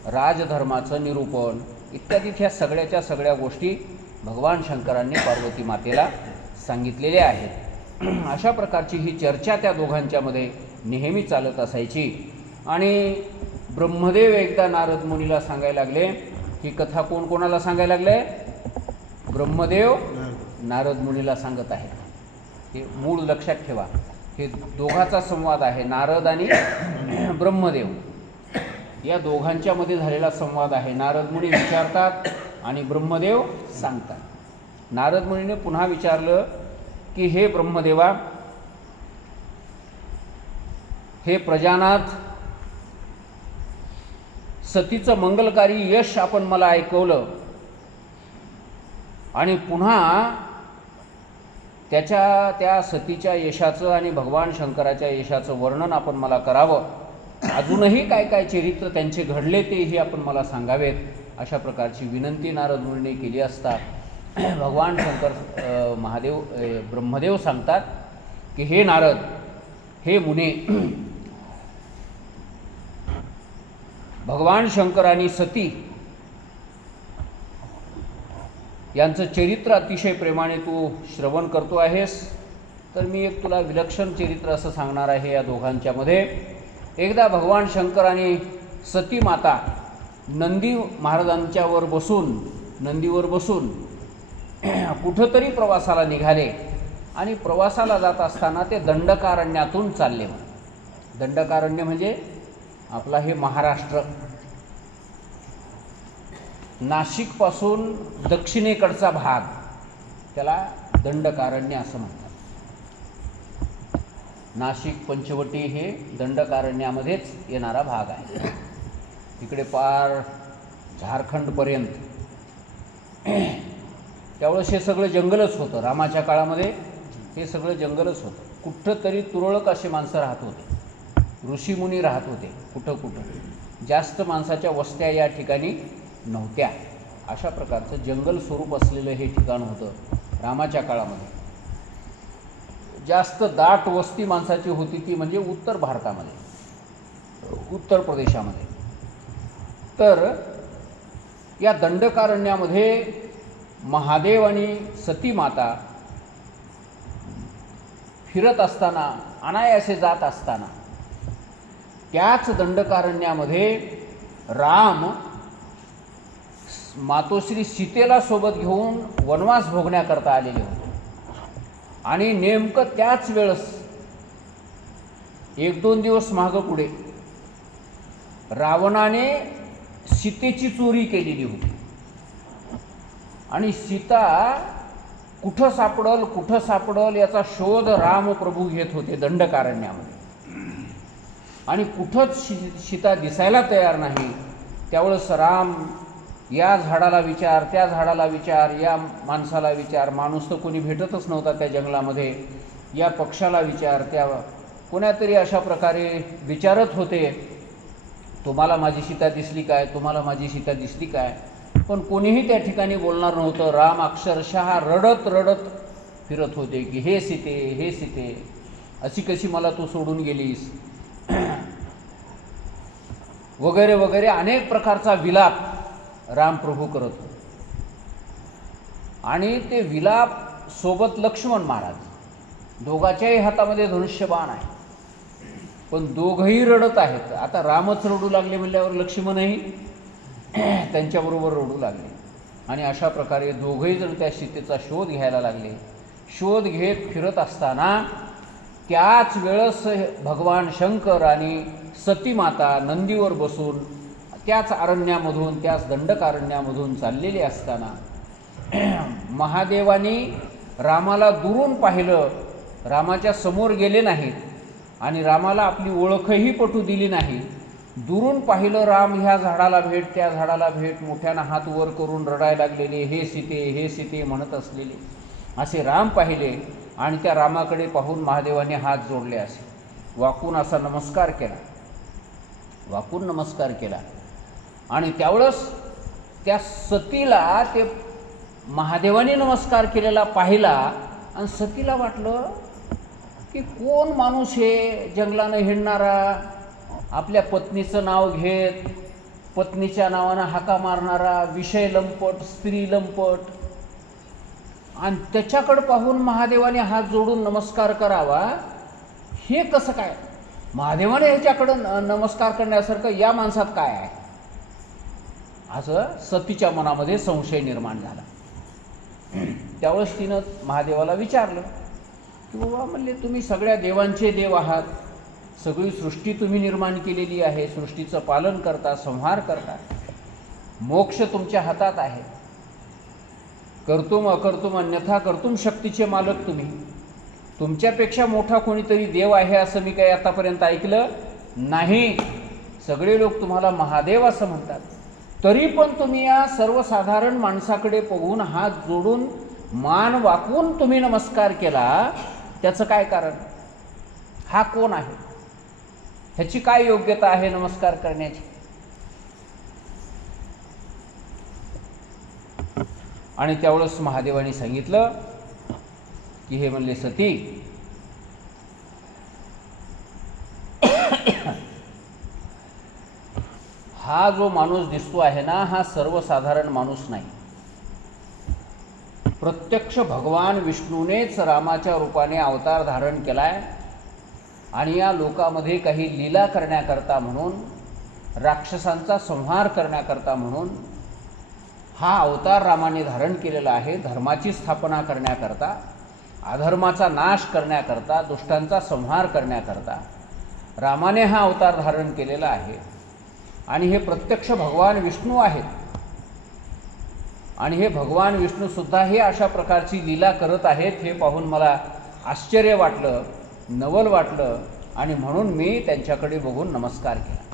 राजधर्माचं निरूपण इत्यादी ह्या सगळ्याच्या सगळ्या गोष्टी भगवान शंकरांनी पार्वती मातेला सांगितलेल्या आहेत. अशा प्रकारची ही चर्चा त्या दोघांच्यामध्ये नेहमी चालत असायची. आणि ब्रह्मदेव एकदा नारद मुनीला सांगायला लागले. ही कथा कोणाला सांगायला लागले? ब्रह्मदेव नारद मुनीला सांगत आहेत. हे मूळ लक्षात ठेवा, हे दोघांचा संवाद आहे. नारद आणि ब्रह्मदेव या दोघांच्यामध्ये झालेला संवाद आहे. नारद मुनी विचारतात आणि ब्रह्मदेव सांगतात. नारद मुनीने पुन्हा विचारलं की हे ब्रह्मदेवा, हे प्रजानाथ, सतीचं मंगलकारी यश आपण मला ऐकवलं आणि पुन्हा त्या सतीच्या यशाचं आणि भगवान शंकराच्या यशाचं वर्णन आपण मला करावं. अजूनही काय काय चरित्र त्यांचे घडले तेही आपण मला सांगावेत. अशा प्रकारची विनंती नारद मुनीने केली असता भगवान शंकर ब्रह्मदेव सांगतात की हे नारद, हे मुने, भगवान शंकर आणि सती यांचं चरित्र अतिशय प्रेमाने तू श्रवण करतो आहेस, तर मी एक तुला विलक्षण चरित्र असं सांगणार आहे. या दोघांच्यामध्ये एकदा भगवान शंकर आणि सती माता नंदीवर बसून कुठंतरी प्रवासाला निघाले आणि प्रवासाला जात असताना ते दंडकारण्यातून चालले. दंडकारण्य म्हणजे आपला हे महाराष्ट्र, नाशिकपासून दक्षिणेकडचा भाग, त्याला दंडकारण्य असं म्हणतात. नाशिक पंचवटी हे दंडकारण्यामध्येच येणारा भाग आहे. इकडे पार झारखंडपर्यंत. त्यावेळेस हे सगळं जंगलच होतं. रामाच्या काळामध्ये हे सगळं जंगलच होतं. कुठं तरी तुरळक असे माणसं राहत होते, ऋषीमुनी राहत होते कुठं. जास्त माणसाच्या वस्त्या या ठिकाणी नव्हत्या. अशा प्रकारचं जंगल स्वरूप असलेलं हे ठिकाण होतं रामाच्या काळामध्ये. जास्त दाट वस्ती माणसाची होती ती म्हणजे उत्तर भारतामध्ये, उत्तर प्रदेशामध्ये. तर या दंडकारण्यामध्ये महादेव आणि सती माता फिरत असताना, अनायासे जात असताना, त्याच दंडकारण्यामध्ये राम मातोश्री सीतेला सोबत घेऊन वनवास भोगण्याकरता आलेले होते. आणि नेमकं त्याच वेळेस 1-2 दिवस मागं पुढे रावणाने सीतेची चोरी केलेली होती. आणि सीता कुठं सापडल याचा शोध रामप्रभू घेत होते दंडकारण्यामध्ये. आणि कुठंच सीता दिसायला तयार नाही. त्यावेळेस राम या झाडाला विचार, त्या झाडाला विचार, या माणसाला विचार. माणूस तर कोणी भेटतच नव्हता त्या जंगलामध्ये. या पक्षाला विचार, त्या कोणातरी अशा प्रकारे विचारत होते, तुम्हाला माझी सीता दिसली काय, तुम्हाला माझी सीता दिसली काय. पण कोणीही त्या ठिकाणी बोलणार नव्हतं. राम अक्षरशः रडत रडत फिरत होते की हे सीते, हे सीते, अशी कशी मला तू सोडून गेलीस, वगैरे वगैरे अनेक प्रकारचा विलाप रामप्रभू करत होते. आणि ते विलाप सोबत लक्ष्मण महाराज, दोघाच्याही हातामध्ये धनुष्यबाण आहे, पण दोघंही रडत आहेत. आता रामच रडू लागले म्हणल्यावर लक्ष्मणही त्यांच्याबरोबर रडू लागले. आणि अशा प्रकारे दोघंही जण त्या सीतेचा शोध घ्यायला लागले. शोध घेत फिरत असताना त्याच वेळेस भगवान शंकर आणि सती माता नंदीवर बसून त्याच अरण्यामधून, त्याच दंडकारण्यामधून चाललेले असताना महादेवानी रामाला दुरून पाहिलं. रामाच्या समोर गेले नाहीत आणि रामाला आपली ओळखही पटू दिली नाही. दुरून पाहिलं. राम ह्या झाडाला भेट, त्या झाडाला भेट, मोठ्यानं हात वर करून रडायला लागलेले, हे सीते, हे सीते म्हणत असलेले असे राम पाहिले. आणि त्या रामाकडे पाहून महादेवाने हात जोडले, असे वाकून असा नमस्कार केला, वाकून नमस्कार केला. आणि त्यावेळेस त्या सतीला ते महादेवाने नमस्कार केलेला पाहिला. आणि सतीला वाटलं की कोण माणूस हे जंगलानं हिंडणारा, आपल्या पत्नीचं नाव घेत पत्नीच्या नावानं हाका मारणारा, विषय लंपट, स्त्री लंपट. आणि त्याच्याकडं पाहून महादेवाने हात जोडून नमस्कार करावा, हे कसं काय? महादेवाने ह्याच्याकडं नमस्कार करण्यासारखं या माणसात काय आहे, असं सतीच्या मनामध्ये संशय निर्माण झाला. त्यावेळेस तिनं महादेवाला विचारलं की बाबा, म्हणले तुम्ही सगळ्या देवांचे देव आहात, सगळी सृष्टी तुम्ही निर्माण केलेली आहे, सृष्टीचं पालन करता, संहार करता, मोक्ष तुमच्या हातात आहे, कर्तुम अकर्तुम अन्यथा कर्तुम शक्तीचे मालक तुम्ही, तुमच्यापेक्षा मोठा कोणीतरी देव आहे असं मी काही आतापर्यंत ऐकलं नाही. सगळे लोक तुम्हाला महादेव असं म्हणतात, तरी पण तुम्ही या सर्वसाधारण माणसाकडे बघून हात जोडून मान वाकवून तुम्ही नमस्कार केला, त्याचं काय कारण? हा कोण आहे? ह्याची काय योग्यता आहे नमस्कार करण्याची? आणि त्यावेळेस महादेवाने सांगितलं की हे म्हणले सती, हा जो माणूस दिसतो आहे ना, हा सर्वसाधारण माणूस नाही. प्रत्यक्ष भगवान विष्णूनेच रामाच्या रूपाने अवतार धारण केलाय. आणि या लोकामध्ये काही लीला करण्याकरता म्हणून, राक्षसांचा संहार करण्याकरता म्हणून हा अवतार रामाने धारण केलेला आहे. धर्माची स्थापना करण्याकरता, अधर्माचा नाश करण्याकरता, दुष्टांचा संहार करण्याकरता रामाने हा अवतार धारण केलेला आहे. आणि हे प्रत्यक्ष भगवान विष्णू आहेत. आणि हे भगवान विष्णूसुद्धा हे अशा प्रकारची लीला करत आहेत, हे पाहून मला आश्चर्य वाटलं, नवल वाटलं. आणि म्हणून मी त्यांच्याकडे बघून नमस्कार केला.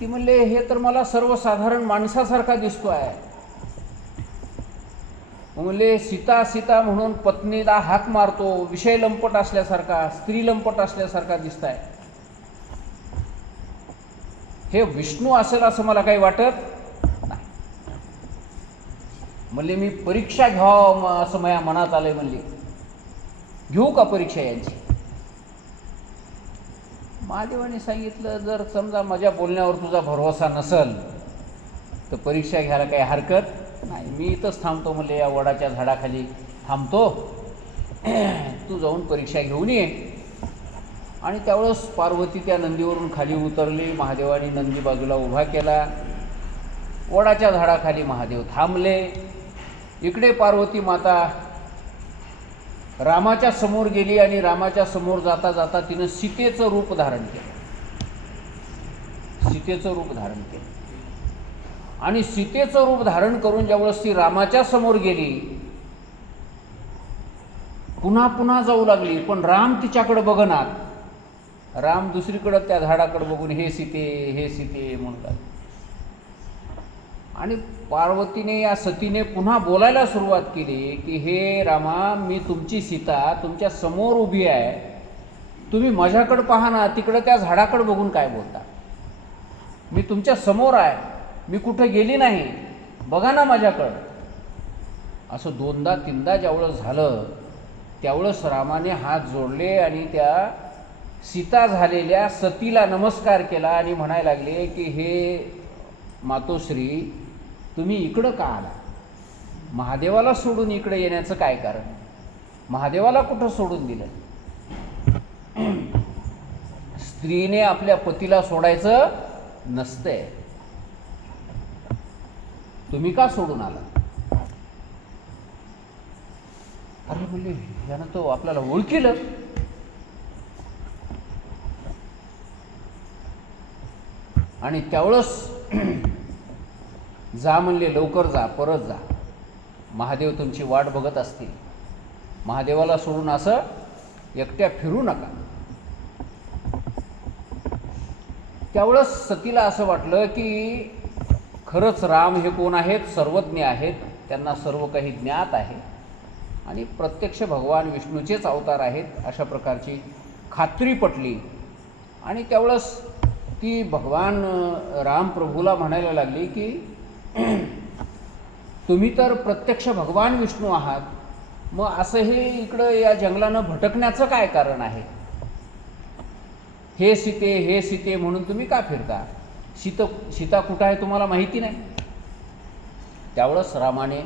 ती म्हणले, हे तर मला सर्वसाधारण माणसासारखा दिसतो आहे. म्हणले, सीता सीता म्हणून पत्नीला हाक मारतो, विषय लंपट असल्यासारखा, स्त्री लंपट असल्यासारखा दिसत आहे. हे विष्णू असेल असं मला काही वाटत नाही. म्हणले, मी परीक्षा घ्यावं असं माझ्या मनात आलंय. म्हणले, घेऊ का परीक्षा यांची? महादेवाने सांगितलं, जर समजा माझ्या बोलण्यावर तुझा भरोसा नसेल तर परीक्षा घ्यायला काही हरकत नाही. मी इथंच थांबतो. म्हणले, या वडाच्या झाडाखाली थांबतो, तू जाऊन परीक्षा घेऊन ये. आणि त्यावेळेस पार्वती त्या नंदीवरून खाली उतरली. महादेवाने नंदी बाजूला उभा केला. वडाच्या झाडाखाली महादेव थांबले. इकडे पार्वती माता रामाच्या समोर गेली आणि रामाच्या समोर जाता जाता तिनं सीतेचं रूप धारण केलं. सीतेचं रूप धारण केलं. आणि सीतेचं रूप धारण करून ज्यावेळेस ती रामाच्या समोर गेली, पुन्हा पुन्हा जाऊ लागली, पण राम तिच्याकडे बघनात. राम दुसरीकडं त्या झाडाकडं बघून हे सीते हे सीते म्हणतात. आणि पार्वतीने या सतीने पुन्हा बोलायला सुरुवात केली की हे रामा, मी तुमची सीता तुमच्या समोर उभी आहे, तुम्ही माझ्याकडं पहा ना, तिकडं त्या झाडाकडं बघून काय बोलता? मी तुमच्या समोर आहे, मी कुठं गेली नाही, बघा ना माझ्याकडं. असं दोनदा तीनदा ज्यावेळेस झालं त्यावेळेस रामाने हात जोडले आणि त्या सीता झालेल्या सतीला नमस्कार केला आणि म्हणायला लागले की हे मातोश्री, तुम्ही इकडं का आला? महादेवाला सोडून इकडे येण्याचं काय कारण? महादेवाला कुठं सोडून दिलं? स्त्रीने आपल्या पतीला सोडायचं नसतंय, तुम्ही का सोडून आला? अरे बोलले, यानं तो आपल्याला ओळखीलं. आणि त्यावेळेस जा म्हणले, लवकर जा, परत जा, महादेव तुमची वाट बघत असतील, महादेवाला सोडून असं एकट्या फिरू नका. त्यावेळेस सतीला असं वाटलं की खरंच राम हे कोण आहेत? सर्वज्ञ आहेत, त्यांना सर्व काही ज्ञात आहे आणि प्रत्यक्ष भगवान विष्णूचेच अवतार आहेत, अशा प्रकारची खात्री पटली. आणि त्यावेळेस ती भगवान राम प्रभूला म्हणायला लागली की तुम्ही तर प्रत्यक्ष भगवान विष्णू आहात, मग असं हे इकडं या जंगलानं भटकण्याचं काय कारण आहे? हे सीते हे सीते म्हणून तुम्ही का फिरता? सीता कुठं आहे तुम्हाला माहिती नाही? त्यावेळेस रामाने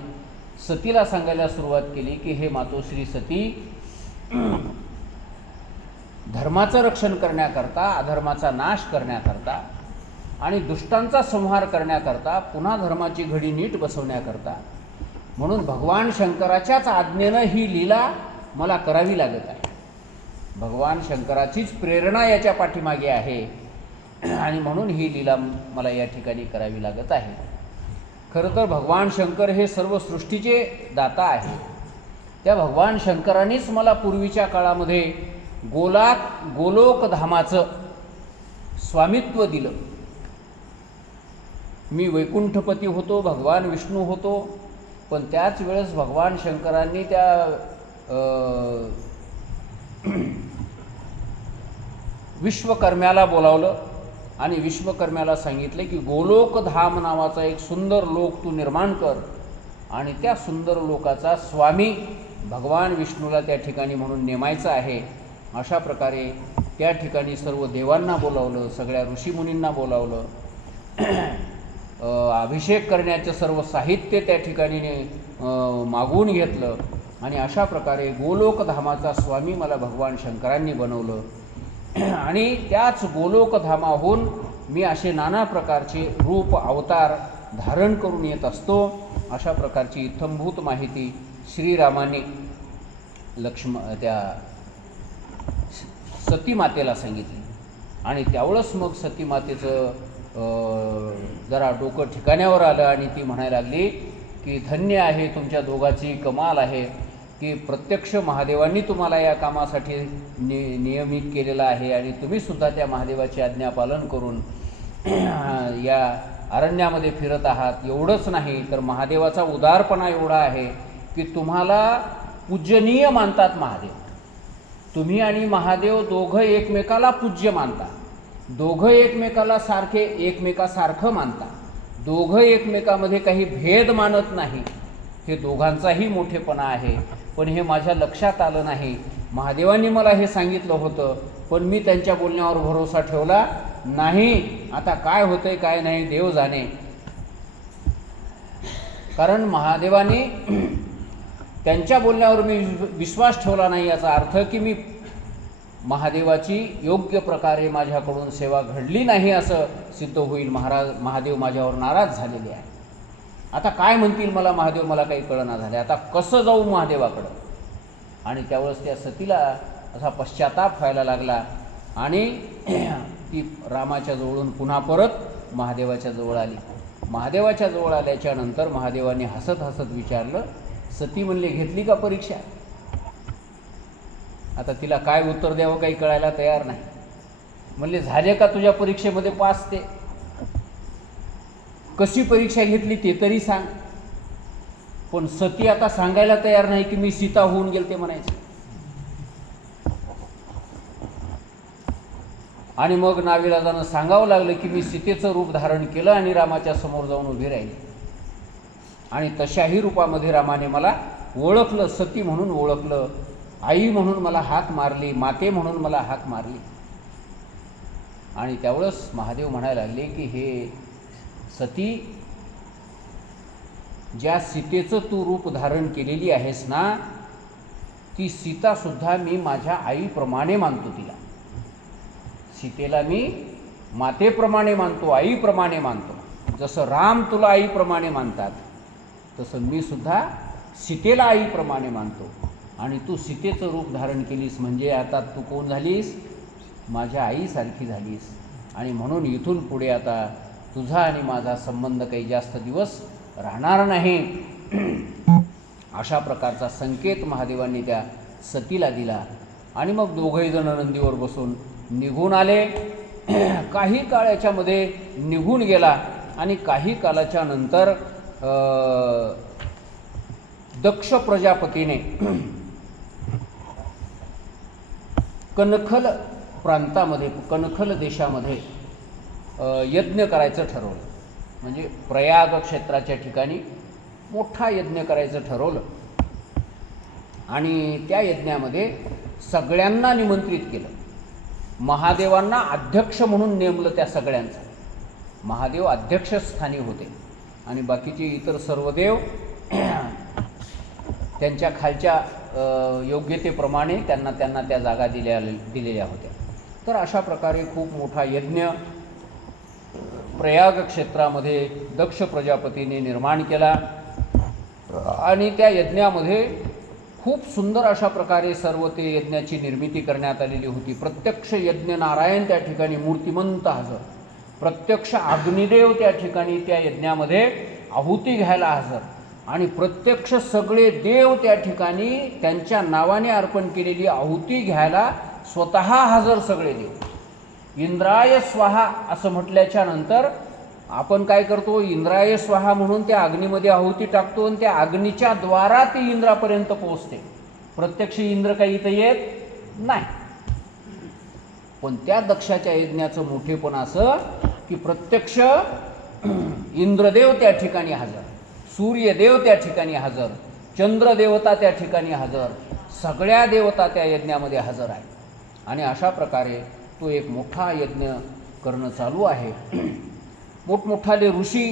सतीला सांगायला सुरुवात केली की हे मातोश्री सती, धर्माचं रक्षण करण्याकरता, अधर्माचा नाश करण्याकरता आणि दुष्टांचा संहार करण्याकरता, पुन्हा धर्माची घडी नीट बसवण्याकरता, म्हणून भगवान शंकराच्याच आज्ञेनं ही लीला मला करावी लागत आहे. भगवान शंकराचीच प्रेरणा याच्या पाठीमागे आहे आणि म्हणून ही लीला मला या ठिकाणी करावी लागत आहे. खरं तर भगवान शंकर हे सर्व सृष्टीचे दाता आहे. त्या भगवान शंकरांनीच मला पूर्वीच्या काळामध्ये गोलोकधामाचं स्वामित्व दिलं. मी वैकुंठपती होतो, भगवान विष्णू होतो, पण त्याच वेळेस भगवान शंकरांनी त्या विश्वकर्म्याला बोलावलं आणि विश्वकर्म्याला सांगितले की गोलोकधाम नावाचा एक सुंदर लोक तू निर्माण कर आणि त्या सुंदर लोकाचा स्वामी भगवान विष्णूला त्या ठिकाणी म्हणून नेमायचं आहे. अशा प्रकारे त्या ठिकाणी सर्व देवांना बोलावलं, सगळ्या ऋषीमुनींना बोलावलं, अभिषेक करण्याचं सर्व साहित्य त्या ठिकाणी मागवून घेतलं आणि अशा प्रकारे गोलोकधामाचा स्वामी मला भगवान शंकरांनी बनवलं. आणि त्याच गोलोकधामाहून मी असे नाना प्रकारचे रूप अवतार धारण करून येत असतो. अशा प्रकारची इत्थंभूत माहिती श्रीरामाने त्या सतीमातेला सांगितली. आणि त्यावेळेस मग सतीमातेचं जरा डोकं ठिकाण्यावर आलं आणि ती म्हणायला लागली की धन्य आहे तुमच्या दोघांची कमाल आहे की प्रत्यक्ष महादेवांनी तुम्हाला या कामासाठी नियमित केलेलं आहे आणि तुम्हीसुद्धा त्या महादेवाची आज्ञा पालन करून या अरण्यामध्ये फिरत आहात. एवढंच नाही तर महादेवाचा उदारपणा एवढा आहे की तुम्हाला पूजनीय मानतात महादेव. तुम्ही आणि महादेव दोघं एकमेकाला पूज्य मानता, दोघं एकमेकाला एकमेकासारखं मानता, दोघं एकमेकामध्ये काही भेद मानत नाही. हे दोघांचाही मोठेपणा आहे. पण हे माझ्या लक्षात आलं नाही. महादेवांनी मला हे सांगितलं होतं पण मी त्यांच्या बोलण्यावर भरोसा ठेवला नाही. आता काय होतंय काय नाही देव जाणे. कारण महादेवांनी त्यांच्या बोलण्यावर मी विश्वास ठेवला नाही याचा अर्थ की मी महादेवाची योग्य प्रकारे माझ्याकडून सेवा घडली नाही असं सिद्ध होईल. महादेव माझ्यावर नाराज झालेले आहे. आता काय म्हणतील मला महादेव, मला काही कळना झाले. आता कसं जाऊ महादेवाकडं? आणि त्यावेळेस त्या सतीला असा पश्चाताप व्हायला लागला आणि ती रामाच्या जवळून पुन्हा परत महादेवाच्या जवळ आली. महादेवाच्या जवळ आल्याच्या नंतर महादेवाने हसत हसत विचारलं, सती म्हणले घेतली का परीक्षा? आता तिला काय उत्तर द्यावं काही कळायला तयार नाही. म्हणले झाले का तुझ्या परीक्षेमध्ये पास ते? कशी परीक्षा घेतली ते तरी सांग. पण सती आता सांगायला तयार नाही की मी सीता होऊन गेलते म्हणायचं. आणि मग नाविलाजानं सांगावं लागलं की मी सीतेचं रूप धारण केलं आणि रामाच्या समोर जाऊन उभी राहिली. आणि तशाही रूपामध्ये रामाने मला ओळखलं, सती म्हणून ओळखलं, आई म्हणून मला हाक मारली, माते म्हणून मला हाक मारली. आणि त्यावेळेस महादेव म्हणायला लागले की हे सती, ज्या सीतेचं तू रूप धारण केलेली आहेस ना, ती सीतासुद्धा मी माझ्या आईप्रमाणे मानतो. तिला, सीतेला मी मातेप्रमाणे मानतो, आईप्रमाणे मानतो. जसं राम तुला आईप्रमाणे मानतात, तसं मी सुद्धा सीतेला आईप्रमाणे मानतो. आणि तू सीतेचं रूप धारण केलीस म्हणजे आता तू कोण झालीस? माझ्या आईसारखी झालीस. आणि म्हणून इथून पुढे आता तुझा आणि माझा संबंध काही जास्त दिवस राहणार नाही. अशा प्रकारचा संकेत महादेवांनी त्या सतीला दिला. आणि मग दोघंही जण नंदीवर बसून निघून आले. काही काळ याच्यामध्ये निघून गेला आणि काही कालाच्या नंतर दक्ष प्रजापतीने कणखल प्रांतामध्ये, कणखल देशामध्ये यज्ञ करायचं ठरवलं. म्हणजे प्रयाग क्षेत्राच्या ठिकाणी मोठा यज्ञ करायचं ठरवलं. आणि त्या यज्ञामध्ये सगळ्यांना निमंत्रित केलं. महादेवांना अध्यक्ष म्हणून नेमलं त्या सगळ्यांचं. महादेव अध्यक्षस्थानी होते आणि बाकीचे इतर सर्व देव त्यांच्या खालच्या योग्यतेप्रमाणे त्यांना त्या जागा दिलेल्या होत्या. तर अशा प्रकारे खूप मोठा यज्ञ प्रयाग क्षेत्रामध्ये दक्ष प्रजापतीने निर्माण केला. आणि त्या यज्ञामध्ये खूप सुंदर अशा प्रकारे सर्व ते यज्ञाची निर्मिती करण्यात आलेली होती. प्रत्यक्ष यज्ञ नारायण त्या ठिकाणी मूर्तिमंत हजर, प्रत्यक्ष अग्निदेव त्या ठिकाणी त्या यज्ञामध्ये आहुती घ्यायला हजर, आणि प्रत्यक्ष सगळे देव त्या ठिकाणी त्यांच्या नावाने अर्पण केलेली आहुती घ्यायला स्वतः हजर सगळे देव. इंद्राय स्वाहा असं म्हटल्याच्या नंतर आपण काय करतो? इंद्राय स्वाहा म्हणून त्या अग्नीमध्ये आहुती टाकतो आणि त्या अग्नीच्या द्वारा ती इंद्रापर्यंत पोहोचते. प्रत्यक्ष इंद्र काही इथं येत नाही. पण त्या दक्षाच्या यज्ञाचं मोठेपण असं की प्रत्यक्ष इंद्रदेव त्या ठिकाणी हजर, सूर्यदेव त्या ठिकाणी हजर, चंद्रदेवता त्या ठिकाणी हजर, सगळ्या देवता त्या यज्ञामध्ये हजर आहे. आणि अशा प्रकारे तो एक मोठा यज्ञ करणं चालू आहे. मोठमोठाले ऋषी,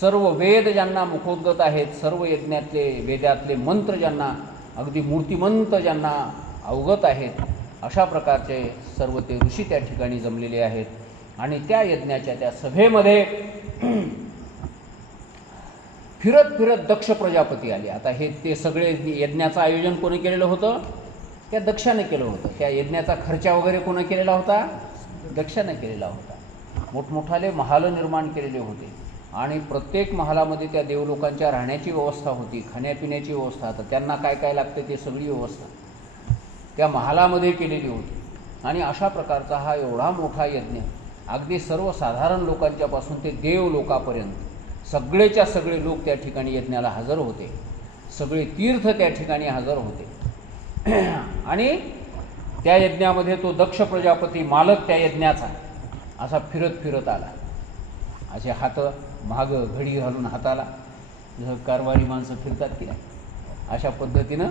सर्व वेद ज्यांना मुखोद्गत आहेत, सर्व यज्ञातले वेदातले मंत्र ज्यांना अगदी मूर्तिमंत ज्यांना अवगत आहेत, अशा प्रकारचे सर्व ते ऋषी त्या ठिकाणी जमलेले आहेत. आणि त्या यज्ञाच्या त्या सभेमध्ये फिरत फिरत दक्ष प्रजापती आले. आता हे ते सगळे यज्ञाचं आयोजन कोणी केलेलं होतं? त्या दक्षाने केलं होतं. त्या यज्ञाचा खर्च वगैरे कोणी केलेला होता? दक्षाने केलेला होता. मोठमोठाले महाल निर्माण केलेले होते आणि प्रत्येक महालामध्ये त्या देवलोकांच्या राहण्याची व्यवस्था होती, खाण्यापिण्याची व्यवस्था. आता त्यांना काय काय लागते ते सगळी व्यवस्था त्या महालामध्ये केलेली होती. आणि अशा प्रकारचा हा एवढा मोठा यज्ञ अगदी सर्वसाधारण लोकांच्यापासून ते देव लोकापर्यंत सगळेच्या सगळे लोक त्या ठिकाणी यज्ञाला हजर होते. सगळे तीर्थ त्या ठिकाणी हजर होते. आणि त्या यज्ञामध्ये तो दक्ष प्रजापती मालक त्या यज्ञाचा असा फिरत फिरत आला. असे हात मागं घडी घालून हाताला, जसं कारवारी माणसं फिरतात की नाही, अशा पद्धतीनं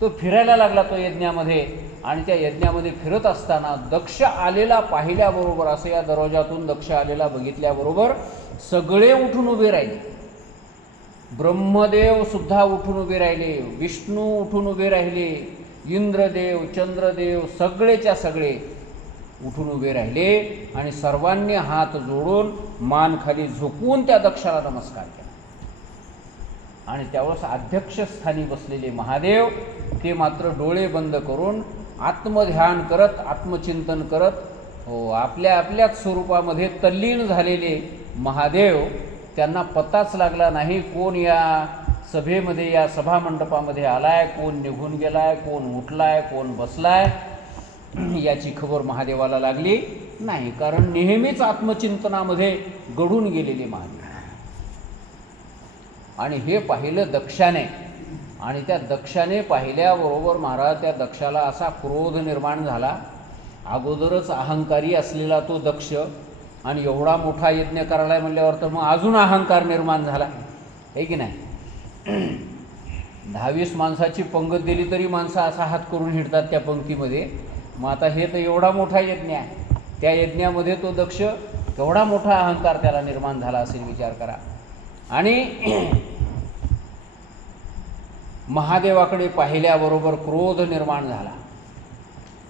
तो फिरायला लागला तो यज्ञामध्ये. आणि त्या यज्ञामध्ये फिरत असताना दक्ष आलेला पाहिल्याबरोबर, असं या दरवाजातून दक्ष आलेला बघितल्याबरोबर सगळे उठून उभे राहिले. ब्रह्मदेव सुद्धा उठून उभे राहिले, विष्णू उठून उभे राहिले, इंद्रदेव, चंद्रदेव, सगळेच्या सगळे उठून उभे राहिले. आणि सर्वांनी हात जोडून मान खाली झोकवून त्या दक्षाला नमस्कार केला. आणि त्यावेळेस अध्यक्षस्थानी बसलेले महादेव ते मात्र डोळे बंद करून आत्मध्यान करत, आत्मचिंतन करत, आपल्या आपल्याच स्वरूपामध्ये तल्लीन झालेले महादेव, त्यांना पत्ताच लागला नाही कोण या सभेमध्ये, या सभामंडपामध्ये आलाय, कोण निघून गेलाय, कोण उठलाय, कोण बसलाय, याची खबर महादेवाला लागली. नाही, कारण नेहमीच आत्मचिंतनामध्ये गढून गेलेले महादेव. आणि हे पाहिलं दक्षाने, आणि त्या दक्षाने पाहिल्याबरोबर महाराज त्या दक्षाला असा क्रोध निर्माण झाला. अगोदरच अहंकारी असलेला तो दक्ष, आणि एवढा मोठा यज्ञ करायला म्हणल्यावर तर मग अजून अहंकार निर्माण झाला, आहे की नाही. 10-20 माणसाची पंगत दिली तरी माणसं असा हात करून हिंडतात त्या पंक्तीमध्ये. मग आता हे तर एवढा मोठा यज्ञ आहे, त्या यज्ञामध्ये तो दक्ष केवढा मोठा अहंकार त्याला निर्माण झाला असेल, विचार करा. आणि महादेवाकडे पाहिल्याबरोबर क्रोध निर्माण झाला,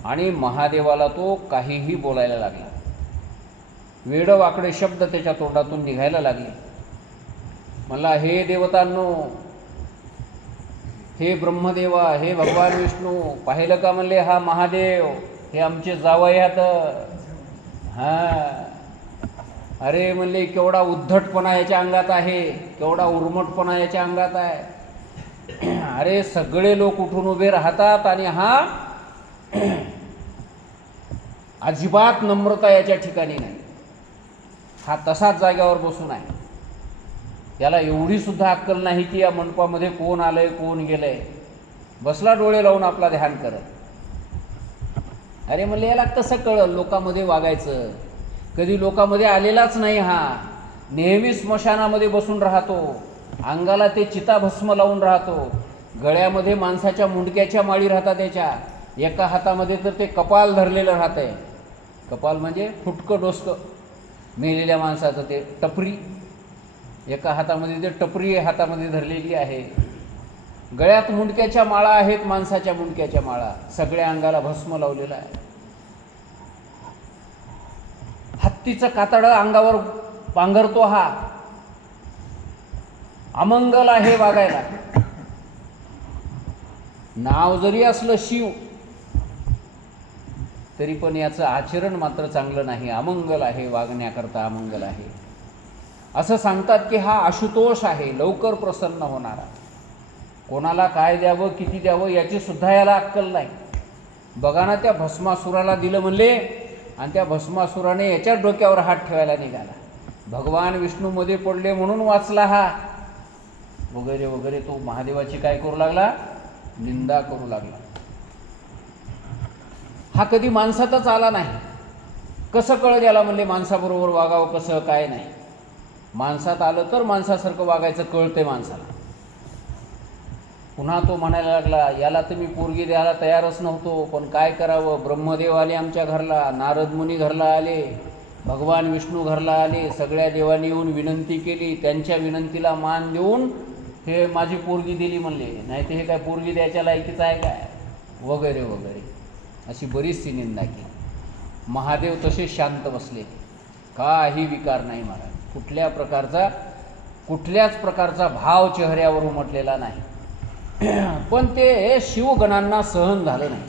आणि महादेवाला तो काहीही बोलायला लागला. वेडवाकडे शब्द त्याच्या तोंडातून निघायला लागले. मला, हे देवतांनो, हे ब्रह्मदेवा, हे भगवान विष्णू, पाहिलं का म्हणले हा महादेव, हे आमचे जावई आहेत. हां, अरे म्हणले केवढा उद्धटपणा याच्या अंगात आहे, केवढा उर्मटपणा याच्या अंगात आहे. अरे सगळे लोक उठून उभे राहतात, आणि हा अजिबात नम्रता याच्या ठिकाणी नाही. हा तसाच जाग्यावर बसून आहे. याला एवढी सुद्धा अक्कल नाही की या मंडपामध्ये कोण आलंय कोण गेलंय. बसला डोळे लावून आपला ध्यान करत. अरे म्हणले याला कसं कळलं लोकांमध्ये वागायचं. कधी लोकांमध्ये आलेलाच नाही हा. नेहमी स्मशानामध्ये बसून राहतो. अंगाला ते चिताभस्म लावून राहतो. गळ्यामध्ये माणसाच्या मुंडक्याच्या माळी राहतात त्याच्या. एका हातामध्ये तर ते कपाल धरलेलं राहतंय. कपाल म्हणजे फुटकं डोसकं मेलेल्या माणसाचं ते टपरी. एका हातामध्ये ते टपरी हातामध्ये धरलेली आहे. गळ्यात मुंडक्याच्या माळा आहेत, माणसाच्या मुंडक्याच्या माळा. सगळ्या अंगाला भस्म लावलेला आहे. हत्तीचं कातडं अंगावर पांघरतो हा. अमंगल आहे वागायला. नाव जरी असलं शिव तरी पण याचं आचरण मात्र चांगलं नाही. अमंगल आहे, वागण्याकरता अमंगल आहे. असं सांगतात की हा आशुतोष आहे, लवकर प्रसन्न होणारा. कोणाला काय द्यावं, किती द्यावं याची सुद्धा याला अक्कल नाही. बघा ना, त्या भस्मासुराला दिलं म्हणले, आणि त्या भस्मासुराने याच्याच डोक्यावर हात ठेवायला निघाला. भगवान विष्णूमध्ये पडले म्हणून वाचला हा, वगैरे वगैरे. तो महादेवाची काय करू लागला, निंदा करू लागला. हा कधी माणसातच आला नाही. कसं कळत याला म्हणले माणसाबरोबर वागावं कसं काय नाही. माणसात आलं तर माणसासारखं वागायचं कळतंय माणसाला. पुन्हा तो म्हणायला लागला, याला तर मी पोरगी द्यायला तयारच नव्हतो, पण काय करावं. ब्रह्मदेव आले आमच्या घरला, नारद मुनी घरला आले, भगवान विष्णू घरला आले. सगळ्या देवांनी येऊन विनंती केली. त्यांच्या विनंतीला मान देऊन हे माझी पोरगी दिली म्हणले. नाही तर हे काय पोरगी द्यायच्या लायकीचं आहे काय, वगैरे वगैरे. अशी बरीचशी निंदा केली. महादेव तसे शांत बसले, काही विकार नाही महाराज. कुठल्याच प्रकारचा भाव चेहऱ्यावर उमटलेला नाही. पण ते शिवगणांना सहन झालं नाही.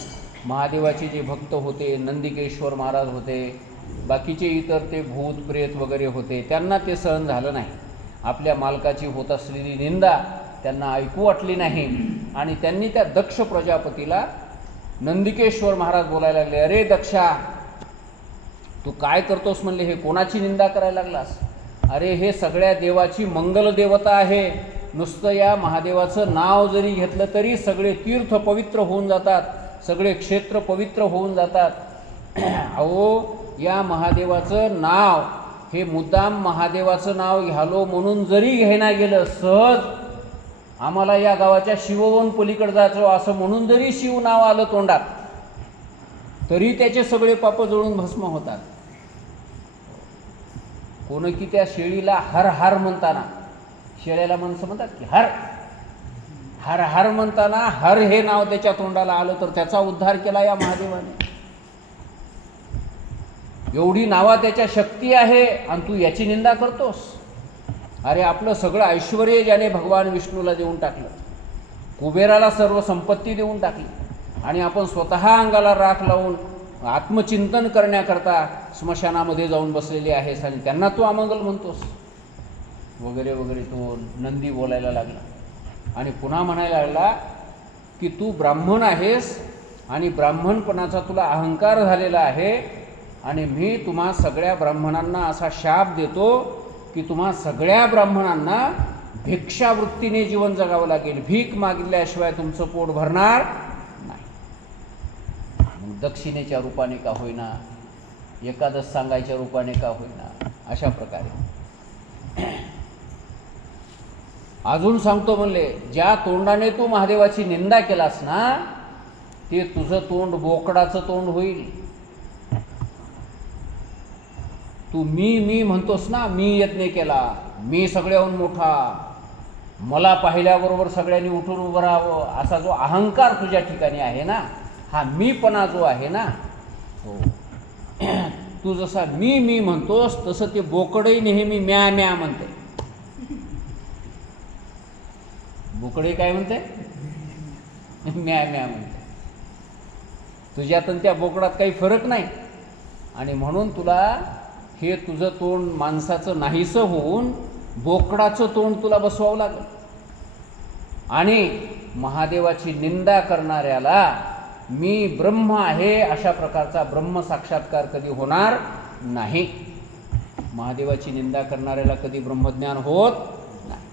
महादेवाचे जे भक्त होते, नंदिकेश्वर महाराज होते, बाकीचे इतर ते भूत प्रेत वगैरे होते, त्यांना ते सहन झालं नाही. आपल्या मालकाची होत असलेली निंदा त्यांना ऐकू वाटली नाही. आणि त्यांनी त्या दक्ष प्रजापतीला, नंदिकेश्वर महाराज बोलायला लागले, अरे दक्षा, तू काय करतोस म्हणले, हे कोणाची निंदा करायला लागलास. अरे हे सगळ्या देवाची मंगल देवता आहे. नुसतं या महादेवाचं नाव जरी घेतलं तरी सगळे तीर्थ पवित्र होऊन जातात, सगळे क्षेत्र पवित्र होऊन जातात. अहो, या महादेवाचं नाव हे मुद्दाम महादेवाचं नाव घ्यालो म्हणून जरी घेणा गेलं, सहज आम्हाला या गावाच्या शिववन पलीकडे जायचं असं म्हणून जरी शिव नाव आलं तोंडात, तरी त्याचे सगळे पाप जळून भस्म होतात. कोण की त्या शेळीला हर हर म्हणताना, शेळ्याला माणसं म्हणतात की हर हर हर म्हणताना हर हे नाव त्याच्या तोंडाला आलं तर त्याचा उद्धार केला या महादेवाने. एवढी नावा त्याच्या शक्ती आहे आणि तू याची निंदा करतोस. अरे आपलं सगळं ऐश्वर्य ज्याने भगवान विष्णूला देऊन टाकलं, कुबेराला सर्व संपत्ती देऊन टाकली, आणि आपण स्वतः अंगाला राख लावून आत्मचिंतन करण्याकरता स्मशानामध्ये जाऊन बसलेले आहेस, आणि त्यांना तू अमंगल म्हणतोस, वगैरे वगैरे. तो नंदी बोलायला लागला. आणि पुन्हा म्हणायला लागला की तू ब्राह्मण आहेस आणि ब्राह्मणपणाचा तुला अहंकार झालेला आहे, आणि मी तुम्हा सगळ्या ब्राह्मणांना असा शाप देतो की तुम्हा सगळ्या ब्राह्मणांना भिक्षावृत्तीने जीवन जगावं लागेल, भीक मागितल्याशिवाय तुमचं पोट भरणार नाही. मग दक्षिणेच्या रूपाने का होईना, एकादश सांगायच्या रूपाने का होईना, अशा प्रकारे. अजून सांगतो म्हणले, ज्या तोंडाने तू महादेवाची निंदा केलास ना, ते तुझं तोंड बोकडाचं तोंड होईल. तू मी म्हणतोस ना, मी यज्ञ केला, मी सगळ्याहून मोठा, मला पाहिल्याबरोबर सगळ्यांनी उठून उभं राहावं, असा जो अहंकार तुझ्या ठिकाणी आहे ना, हा मीपणा जो आहे ना, हो, तू जसा मी म्हणतोस तसं ते बोकडही नेहमी म्या म्या म्हणते. बोकडे काय म्हणते? म्या म्या म्हणते. तुझ्यात आणि त्या बोकडात काही फरक नाही. आणि म्हणून तुला हे तुझं तोंड माणसाचं नाहीसं होऊन बोकडाचं तोंड तुला बसवावं लागेल. आणि महादेवाची निंदा करणाऱ्याला मी ब्रह्म आहे अशा प्रकारचा ब्रह्म साक्षात्कार कधी होणार नाही. महादेवाची निंदा करणाऱ्याला कधी ब्रह्मज्ञान होत नाही.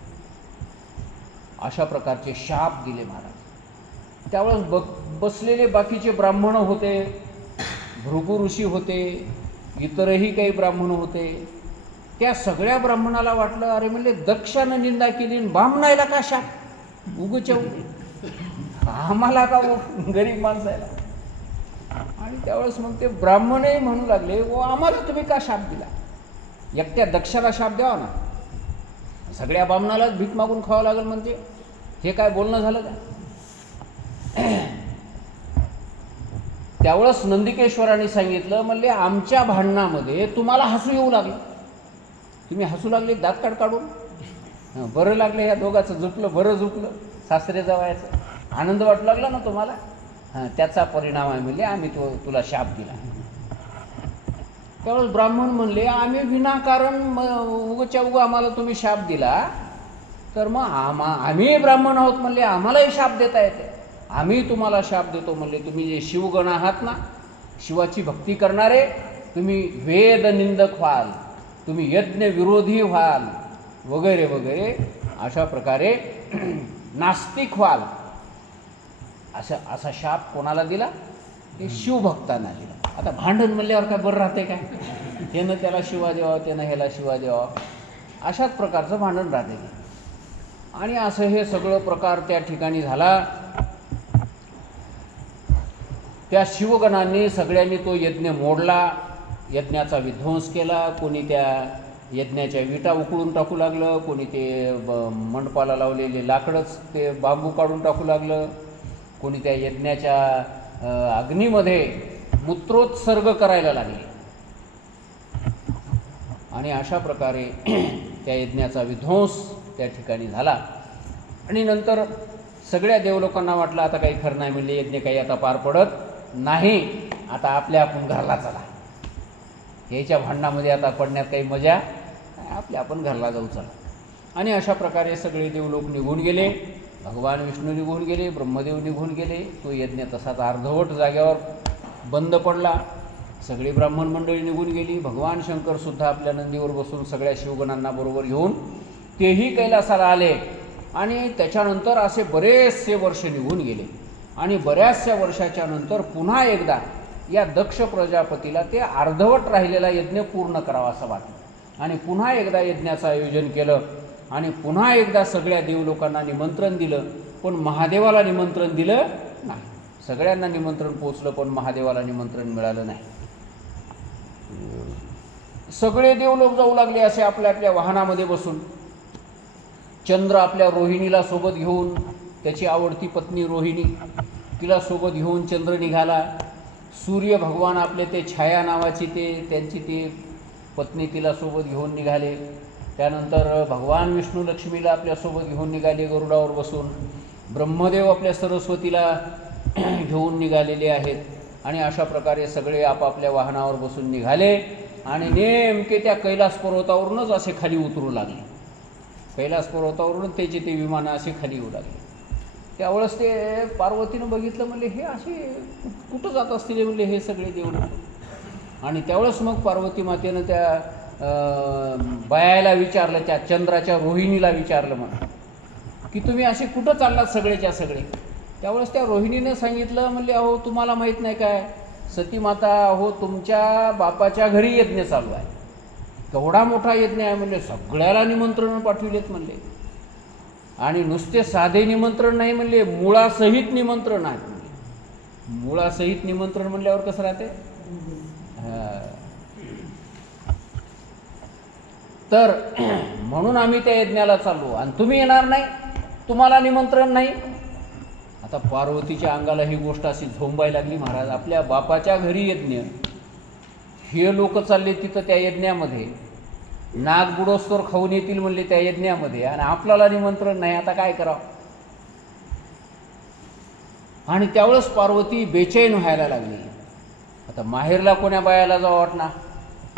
अशा प्रकारचे शाप दिले महाराज. त्यावेळेस बसलेले बाकीचे ब्राह्मण होते, भृगु ऋषी होते, इतरही काही ब्राह्मण होते. त्या सगळ्या ब्राह्मणाला वाटलं, अरे म्हणले दक्षानं निंदा केली, बामणायला का शाप, उगच्या आम्हाला का गरीब माणसायला. आणि त्यावेळेस मग ते ब्राह्मणही म्हणू लागले, ओ आम्हाला तुम्ही का शाप दिला, एकट्या दक्षाला शाप द्यावा ना, सगळ्या ब्राह्मणालाच भीक मागून खावं लागेल म्हणजे हे काय बोलणं झालं का. त्यावेळेस नंदिकेश्वरांनी सांगितलं, म्हणले आमच्या भांडणामध्ये तुम्हाला हसू येऊ लागलं, तुम्ही हसू लागले दात काढून, बरं लागलं, ह्या दोघाचं झुकलं, बरं झुकलं, सासरे जावयाचं आनंद वाटू लागला ना तुम्हाला, त्याचा परिणाम आहे म्हणले आम्ही तुला शाप दिला. त्यावेळेस ब्राह्मण म्हणले, आम्ही विनाकारण उगच्या उगं आम्हाला तुम्ही शाप दिला, तर मग आम्ही ब्राह्मण आहोत म्हणले, आम्हालाही शाप देता येते, आम्ही तुम्हाला शाप देतो म्हणले. तुम्ही जे शिवगण आहात ना, शिवाची भक्ती करणारे, तुम्ही वेद निंदक व्हाल, तुम्ही यज्ञ विरोधी व्हाल, वगैरे वगैरे, अशा प्रकारे नास्तिक व्हाल, असा शाप कोणाला दिला, ते शिवभक्तांना दिला. आता भांडण म्हणल्यावर काय बरं राहते काय, त्यानं त्याला शिवा द्यावा, त्यानं ह्याला शिवा द्यावा, अशाच प्रकारचं भांडण राहते. आणि असं हे सगळं प्रकार त्या ठिकाणी झाला. त्या शिवगणांनी सगळ्यांनी तो यज्ञ मोडला, यज्ञाचा विध्वंस केला. कोणी त्या यज्ञाच्या विटा उकळून टाकू लागलं, कोणी ते मंडपाला लावलेले लाकडंच ते बांबू काढून टाकू लागलं, कोणी त्या यज्ञाच्या अग्नीमध्ये मूत्रोत्सर्ग करायला लागले. आणि अशा प्रकारे त्या यज्ञाचा विध्वंस त्या ठिकाणी झाला. आणि नंतर सगळ्या देवलोकांना वाटलं आता काही खरं नाही, म्हणले यज्ञ काही आता पार पडत नाही, आता आपण घरला चला, याच्या भांडणामध्ये आता पडण्यात काही मजा, आपण घरला जाऊ चला. आणि अशा प्रकारे सगळे देवलोक निघून गेले, भगवान विष्णू निघून गेले, ब्रह्मदेव निघून गेले. तो यज्ञ तसाच अर्धवट जाग्यावर बंद पडला. सगळी ब्राह्मण मंडळी निघून गेली. भगवान शंकरसुद्धा आपल्या नंदीवर बसून सगळ्या शिवगणांना बरोबर घेऊन तेही कैलासाला आले. आणि त्याच्यानंतर असे बरेचसे वर्ष निघून गेले. आणि बऱ्याचशा वर्षाच्या नंतर पुन्हा एकदा या दक्ष प्रजापतीला ते अर्धवट राहिलेला यज्ञ पूर्ण करावा असं वाटलं. आणि पुन्हा एकदा यज्ञाचं आयोजन केलं. आणि पुन्हा एकदा सगळ्या देवलोकांना निमंत्रण दिलं, पण महादेवाला निमंत्रण दिलं नाही. सगळ्यांना निमंत्रण पोचलं, पण महादेवाला निमंत्रण मिळालं नाही. सगळे देवलोक जाऊ लागले असे आपल्या आपल्या वाहनामध्ये बसून. चंद्र आपल्या रोहिणीला सोबत घेऊन, त्याची आवडती पत्नी रोहिणी, तिला सोबत घेऊन चंद्र निघाला. सूर्य भगवान आपले ते छाया नावाची त्यांची ती पत्नी तिला सोबत घेऊन निघाले. त्यानंतर भगवान विष्णू लक्ष्मीला आपल्यासोबत घेऊन निघाले गरुडावर बसून. ब्रह्मदेव आपल्या सरस्वतीला घेऊन निघालेले आहेत. आणि अशा प्रकारे सगळे आपापल्या वाहनावर बसून निघाले. आणि नेमके त्या कैलास पर्वतावरूनच असे खाली उतरू लागले. कैलास पर्वतावरून त्याचे ते विमानं असे खाली येऊ लागले. त्यावेळेस ते पार्वतीनं बघितलं, म्हणले हे असे कुठं जात असतील म्हणले हे सगळे देवलोक. आणि त्यावेळेस मग पार्वती मातेनं त्या बायाला विचारलं, त्या चंद्राच्या रोहिणीला विचारलं म्हणा की तुम्ही असे कुठं चाललात सगळेच्या सगळे. त्यावेळेस त्या रोहिणीनं सांगितलं, म्हणले अहो तुम्हाला माहीत नाही काय सती माता, अहो तुमच्या बापाच्या घरी यज्ञ चालू आहे, केवढा मोठा यज्ञ आहे म्हणले, सगळ्याला निमंत्रण पाठविलेत म्हणले, आणि नुसते साधे निमंत्रण नाही म्हणले, मुळासहित निमंत्रण आहे म्हणले. मुळासहित निमंत्रण म्हणल्यावर कसं राहते. तर म्हणून आम्ही त्या यज्ञाला चाललो आणि तुम्ही येणार नाही, तुम्हाला निमंत्रण नाही. आता पार्वतीच्या अंगाला ही गोष्ट अशी झोंबायला लागली, महाराज आपल्या बापाच्या घरी यज्ञ, हे लोक चालले तिथं त्या यज्ञामध्ये, नाग बुडोस्तोर खाऊन येतील म्हणले त्या यज्ञामध्ये, आणि आपल्याला निमंत्रण नाही, आता काय करावं. आणि त्यावेळेस पार्वती बेचैन व्हायला लागली. आता माहेरला कोण्या बायाला जावं वाटणार,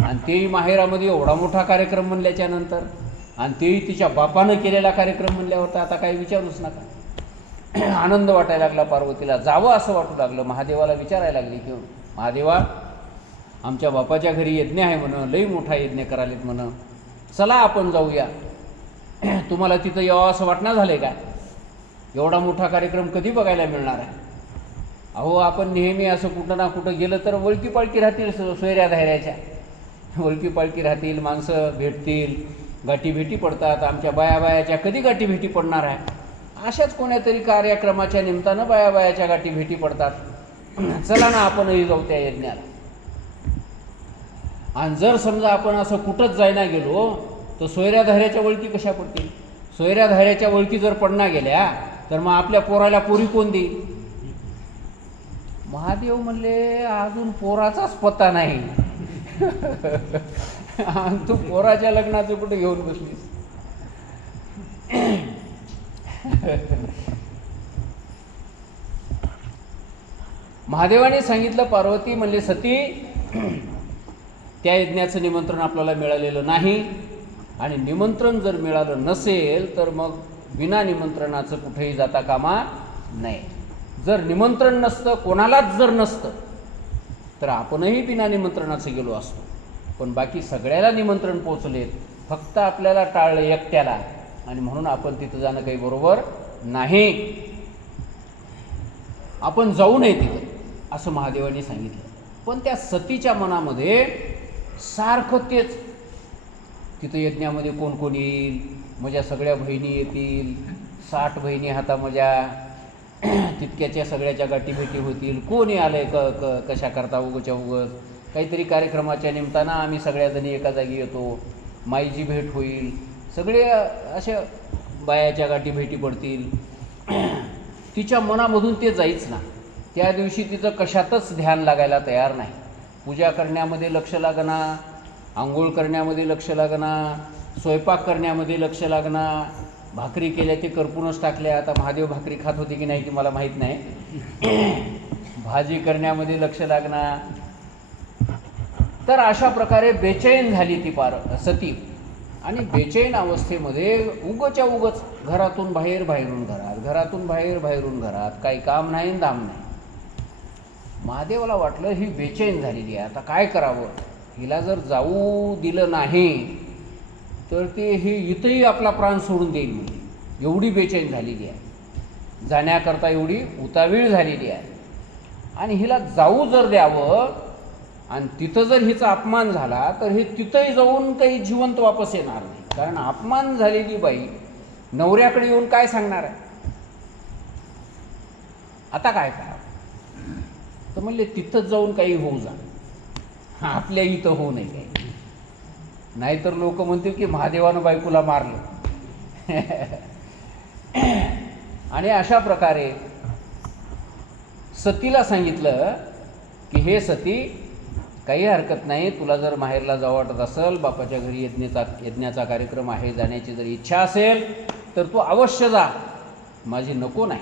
आणि तेही माहेरामध्ये एवढा मोठा कार्यक्रम म्हणल्याच्या नंतर, आणि तेही तिच्या बापानं केलेला कार्यक्रम म्हणल्यावर तर आता काही विचारूच नका. आनंद वाटायला लागला पार्वतीला, जावं असं वाटू लागलं. महादेवाला विचारायला लागली की महादेवा आमच्या बापाच्या घरी यज्ञ आहे म्हणं, लई मोठा यज्ञ करालेत म्हणं, चला आपण जाऊया. तुम्हाला तिथं यावं असं वाटणं झालं का, एवढा मोठा कार्यक्रम कधी बघायला मिळणार आहे. अहो आपण नेहमी असं कुठं ना कुठं गेलं तर वळकी पाळकी राहतील, सोयऱ्या धायऱ्याच्या वळकी पाळकी राहतील, माणसं भेटतील, गाठी भेटी पडतात. आमच्या बायाच्या कधी गाठी भेटी पडणार आहे, अशाच कोण्यातरी कार्यक्रमाच्या निमित्तानं बायाच्या गाठी भेटी पडतात. चला ना आपणही जाऊ त्या यज्ञाला. आणि जर समजा आपण असं कुठंच जायना गेलो तर सोयऱ्या धाऱ्याच्या वळकी कशा पडतील. सोयऱ्या धाऱ्याच्या वळकी जर पडना गेल्या तर मग आपल्या पोराला पोरी कोण देईल. महादेव म्हणले अजून पोराचाच पत्ता नाही. आणि तू पोराच्या लग्नाचं कुठे घेऊन बसलीस. महादेवाने सांगितलं, पार्वती म्हणले सती त्या यज्ञाचं निमंत्रण आपल्याला मिळालेलं नाही, आणि निमंत्रण जर मिळालं नसेल तर मग विना निमंत्रणाचं कुठेही जाता कामा नाही. जर निमंत्रण नसतं, कोणालाच जर नसतं तर आपणही बिना निमंत्रणाचं गेलो असतो. पण बाकी सगळ्याला निमंत्रण पोचलेत, फक्त आपल्याला टाळलं एकट्याला, आणि म्हणून आपण तिथं जाणं काही बरोबर नाही. आपण जाऊ नये तिथं असं महादेवांनी सांगितलं. पण त्या सतीच्या मनामध्ये सारखं तेच, तिथं यज्ञामध्ये कोण कोण येईल, माझ्या सगळ्या बहिणी येतील, 60 बहिणी हाता माझ्या, तितक्याच्या सगळ्याच्या गाठीभेटी होतील, कोणी आलंय कशा करता उगच्या उगच, काहीतरी कार्यक्रमाच्या निमित्तानं आम्ही सगळ्याजणी एका जागी येतो, माईची भेट होईल, सगळे अशा बायाच्या गाठीभेटी पडतील. तिच्या मनामधून ते जाईच ना. त्या दिवशी तिचं कशातच ध्यान लागायला तयार नाही. पूजा करण्यामध्ये लक्ष लागणार, आंघोळ करण्यामध्ये लक्ष लागणार, स्वयंपाक करण्यामध्ये लक्ष लागणार, भाकरी केल्या ते करपूनच टाकल्या. आता महादेव भाकरी खात होते की नाही ती मला माहीत नाही. भाजी करण्यामध्ये लक्ष लागणार. तर अशा प्रकारे बेचैन झाली ती सती. आणि बेचैन अवस्थेमध्ये उगच्या उगच घरातून बाहेर, बाहेरून घरात, घरातून बाहेर, बाहेरून घरात, काही काम नाही दाम नाही. महादेवाला वाटलं ही बेचैन झालेली आहे, आता काय करावं. हिला जर जाऊ दिलं नाही तर ते हे इथंही आपला प्राण सोडून देईल म्हणजे, एवढी बेचैन झालेली आहे, जाण्याकरता एवढी उतावीळ झालेली आहे. आणि हिला जाऊ जर द्यावं आणि तिथं जर हिचा अपमान झाला तर हे तिथंही जाऊन काही जिवंत वापस येणार नाही. कारण अपमान झालेली बाई नवऱ्याकडे येऊन काय सांगणार आहे, आता काय करावं. तर म्हणले तिथंच जाऊन काही होऊ जा, आपल्या इथं होऊ नये काही, नाहीतर लोक म्हणतील की महादेवानं बायकोला मारलं. आणि अशा प्रकारे सतीला सांगितलं की हे सती, काही हरकत नाही, तुला जर माहेरला जावं वाटत असेल, बापाच्या घरी यज्ञाचा कार्यक्रम आहे, जाण्याची जर इच्छा असेल तर तू अवश्य जा, माझी नको नाही.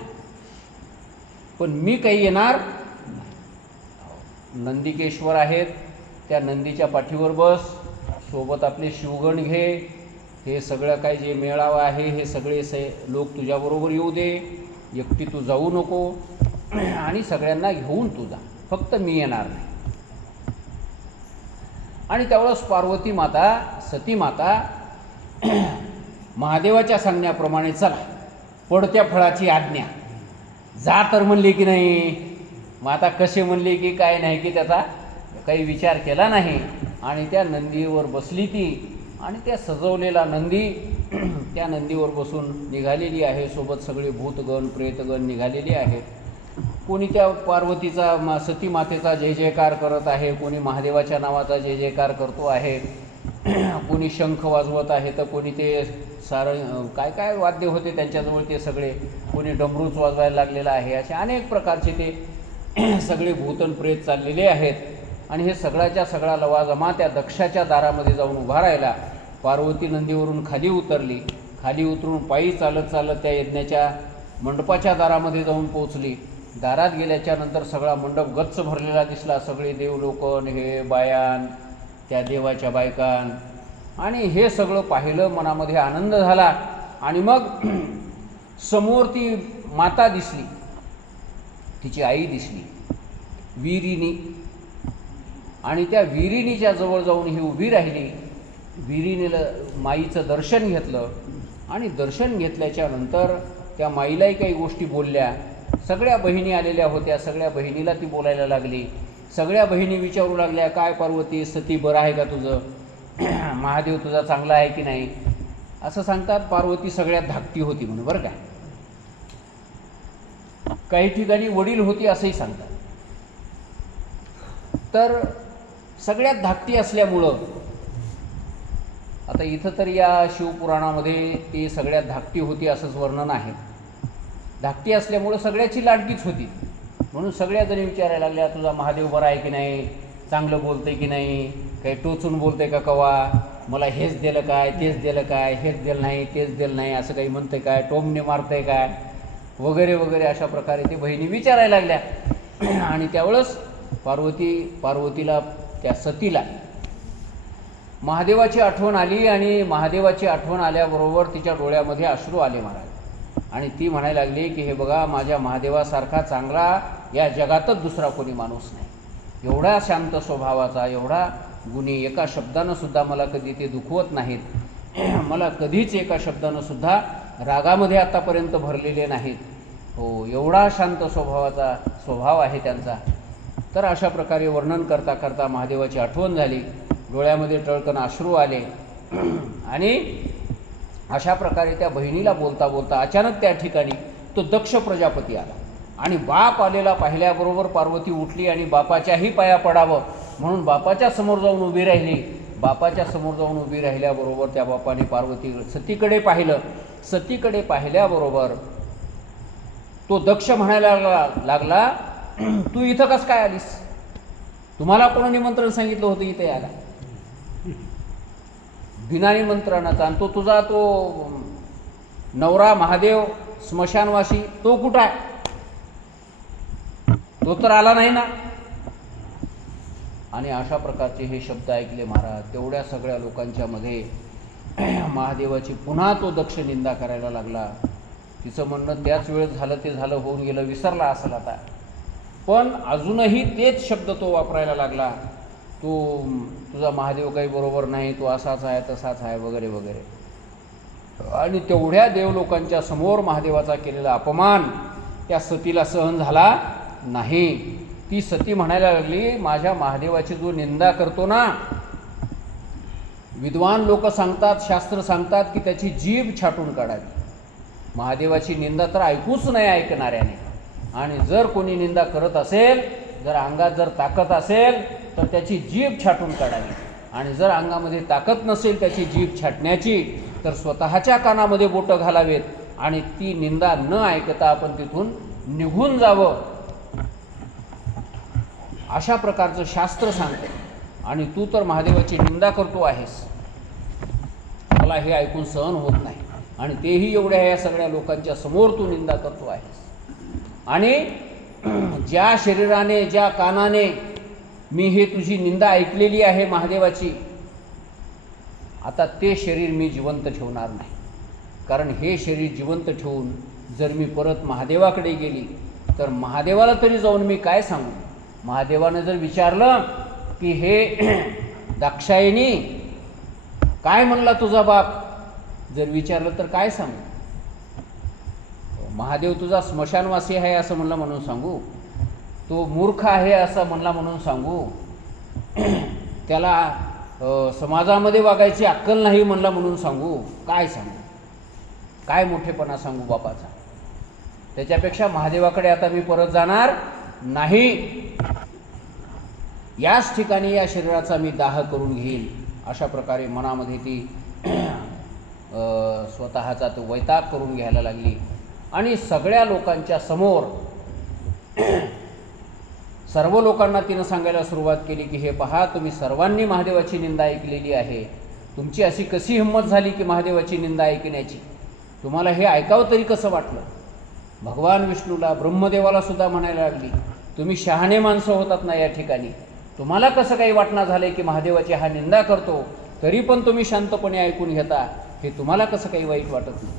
पण मी काही येणार नाही. नंदिकेश्वर आहेत, त्या नंदीच्या पाठीवर बस, सोबत आपले शिवगण घे, हे सगळं काय जे मेळावा आहे हे सगळे लोक तुझ्याबरोबर येऊ दे, एकटी तू जाऊ नको, आणि सगळ्यांना घेऊन तू जा, फक्त मी येणार नाही. आणि त्यावेळेस पार्वती माता, सती माता महादेवाच्या सांगण्याप्रमाणे चला पडत्या फळाची आज्ञा, जा तर म्हणली की नाही. मग आता कसे म्हणले की काय नाही की त्याचा काही विचार केला नाही आणि त्या नंदीवर बसली ती आणि त्या सजवलेला नंदी त्या नंदीवर बसून निघालेली आहे. सोबत सगळे भूतगण प्रेतगण निघालेली आहेत. कोणी त्या पार्वतीचा सती मातेचा जय जयकार करत आहे, कोणी महादेवाच्या नावाचा जय जयकार करतो आहे, कोणी शंख वाजवत आहे, तर कोणी ते काय काय वाद्य होते त्यांच्याजवळ ते सगळे, कोणी डमरूच वाजवायला लागलेला आहे. असे अनेक प्रकारचे ते सगळे भूतन प्रेत चाललेले आहेत आणि हे सगळ्याच्या सगळा लवाजमा त्या दक्षाच्या दारामध्ये जाऊन उभा राहिला. पार्वती नंदीवरून खाली उतरली, खाली उतरून पायी चालत चालत त्या यज्ञाच्या मंडपाच्या दारामध्ये जाऊन पोचली. दारात गेल्याच्या नंतर सगळा मंडप गच्च भरलेला दिसला. सगळे देवलोकन, हे बायान, त्या देवाच्या बायकान, आणि हे सगळं पाहिलं, मनामध्ये आनंद झाला. आणि मग समोर ती माता दिसली, तिची आई दिसली वीरिणी, आणि त्या वीरिणीच्या जवळ जाऊन ही उभी राहिली. वीरिणीला माईचं दर्शन घेतलं आणि दर्शन घेतल्याच्या नंतर त्या माईलाही काही गोष्टी बोलल्या. सगळ्या बहिणी आलेल्या होत्या, सगळ्या बहिणीला ती बोलायला लागली. सगळ्या बहिणी विचारू लागल्या, काय पार्वती सती बरं आहे का तुझं, महादेव तुझा चांगला आहे की नाही, असं सांगतात. पार्वती सगळ्यात धाकटी होती म्हणून बरं काय. काही ठिकाणी वडील होती असंही सांगतात. तर सगळ्यात धाकटी असल्यामुळं आता इथं तर या शिवपुराणामध्ये ती सगळ्यात धाकटी होती असंच वर्णन आहे. धाकटी असल्यामुळं सगळ्याची लाडकीच होती म्हणून सगळ्या जणी विचारायला लागल्या, तुझा महादेव बरा आहे की नाही, चांगलं बोलते की नाही, काही टोचून बोलते का कवा, मला हेच दिलं काय, तेच दिलं काय, हेच दिलं नाही, तेच दिलं नाही, असं काही म्हणते काय, टोमणे मारते काय, वगैरे वगैरे अशा प्रकारे ते बहिणी विचारायला लागल्या. आणि त्यावेळेस पार्वतीला त्या सतीला महादेवाची आठवण आली आणि महादेवाची आठवण आल्याबरोबर तिच्या डोळ्यामध्ये अश्रू आले महाराज. आणि ती म्हणायला लागली की हे बघा, माझ्या महादेवासारखा चांगला या जगातच दुसरा कोणी माणूस नाही. एवढा शांत स्वभावाचा, एवढा गुणी, एका शब्दानंसुद्धा मला कधी ते दुखवत नाहीत, मला कधीच एका शब्दानंसुद्धा रागामध्ये आतापर्यंत भरलेले नाहीत. हो, एवढा शांत स्वभावाचा स्वभाव आहे त्यांचा. तर अशा प्रकारे वर्णन करता करता महादेवाची आठवण झाली, डोळ्यामध्ये टळकन अश्रू आले. आणि अशा प्रकारे त्या बहिणीला बोलता बोलता अचानक त्या ठिकाणी तो दक्ष प्रजापती आला आणि बाप आलेला पाहिल्याबरोबर पार्वती उठली आणि बापाच्याही पाया पडावं म्हणून बापाच्या समोर जाऊन उभी राहिली. बापाच्या समोर जाऊन उभी राहिल्याबरोबर त्या बापाने पार्वती सतीकडे पाहिलं. सतीकडे पाहिल्याबरोबर तो दक्ष म्हणायला लागला, तू इथं कसं काय आलीस, तुम्हाला कोण निमंत्रण सांगितलं होतं इथे यायला, बिना निमंत्रणाचा, आणि तो तुझा तो नवरा महादेव स्मशानवासी तो कुठं आहे, तो तर आला नाही ना. आणि अशा प्रकारचे हे शब्द ऐकले महाराज. तेवढ्या सगळ्या लोकांच्या मध्ये महादेवाची पुन्हा तो दक्ष निंदा करायला लागला. तिचं म्हणणं त्याच वेळेत झालं ते झालं, होऊन गेलं, विसरला असेल आता, पण अजूनही तेच शब्द तो वापरायला लागला, तुझा महादेव काही बरोबर नाही, तो असाच आहे तसाच आहे वगैरे वगैरे. आणि तेवढ्या देवलोकांच्या समोर महादेवाचा केलेला अपमान त्या सतीला सहन झाला नाही. ती सती म्हणायला लागली, माझ्या महादेवाची जो निंदा करतो ना, विद्वान लोक सांगतात, शास्त्र सांगतात की त्याची जीभ छाटून काढावी. महादेवाची निंदा तर ऐकूच नाही ऐकणाऱ्याने. आणि जर कोणी निंदा करत असेल, जर अंगात जर ताकद असेल तर त्याची जीभ छाटून काढावी. आणि जर अंगामध्ये ताकद नसेल त्याची जीभ छाटण्याची, तर स्वतःच्या कानामध्ये बोटं घालावेत आणि ती निंदा न ऐकता आपण तिथून निघून जावं, अशा प्रकारचं शास्त्र सांगते. आणि तू तर महादेवाची निंदा करतो आहेस, मला हे ऐकून सहन होत नाही. आणि तेही एवढ्या या सगळ्या लोकांच्या समोर तू निंदा करतो आहेस. आणि ज्या शरीराने, ज्या कानाने मी हे तुझी निंदा ऐकलेली आहे महादेवाची, आता ते शरीर मी जिवंत ठेवणार नाही. कारण हे शरीर जिवंत ठेवून जर मी परत महादेवाकडे गेली तर महादेवाला तरी जाऊन मी काय सांगू. महादेवानं जर विचारलं की हे दाक्षायणी काय म्हणला तुझा बाप जर विचारलं तर काय सांगू? महादेव तुझा स्मशानवासी आहे असं म्हणलं म्हणून सांगू? तो मूर्ख आहे असं म्हणला म्हणून सांगू? त्याला समाजामध्ये वागायची अक्कल नाही म्हणला म्हणून सांगू? काय सांगू? काय मोठेपणा सांगू बापाचा? त्याच्यापेक्षा महादेवाकडे आता मी परत जाणार नाही, याच ठिकाणी या शरीराचा मी दाह करून घेईल. अशा प्रकारे मनामध्ये ती स्वतःचा तो वैताग करून घ्यायला लागली आणि सगळ्या लोकांच्या समोर सर्व लोकांना तिनं सांगायला सुरुवात केली की हे पहा, तुम्ही सर्वांनी महादेवाची निंदा ऐकलेली आहे. तुमची अशी कशी हिंमत झाली की महादेवाची निंदा ऐकण्याची? तुम्हाला हे ऐकावं तरी कसं वाटलं? भगवान विष्णूला, ब्रह्मदेवाला सुद्धा म्हणायला लागली, तुम्ही शहाणे माणसं होतात ना या ठिकाणी, तुम्हाला कसं काही वाटणं झालं की महादेवाची हा निंदा करतो तरी पण तुम्ही शांतपणे ऐकून घेता? हे तुम्हाला कसं काही वाईट वाटत नाही?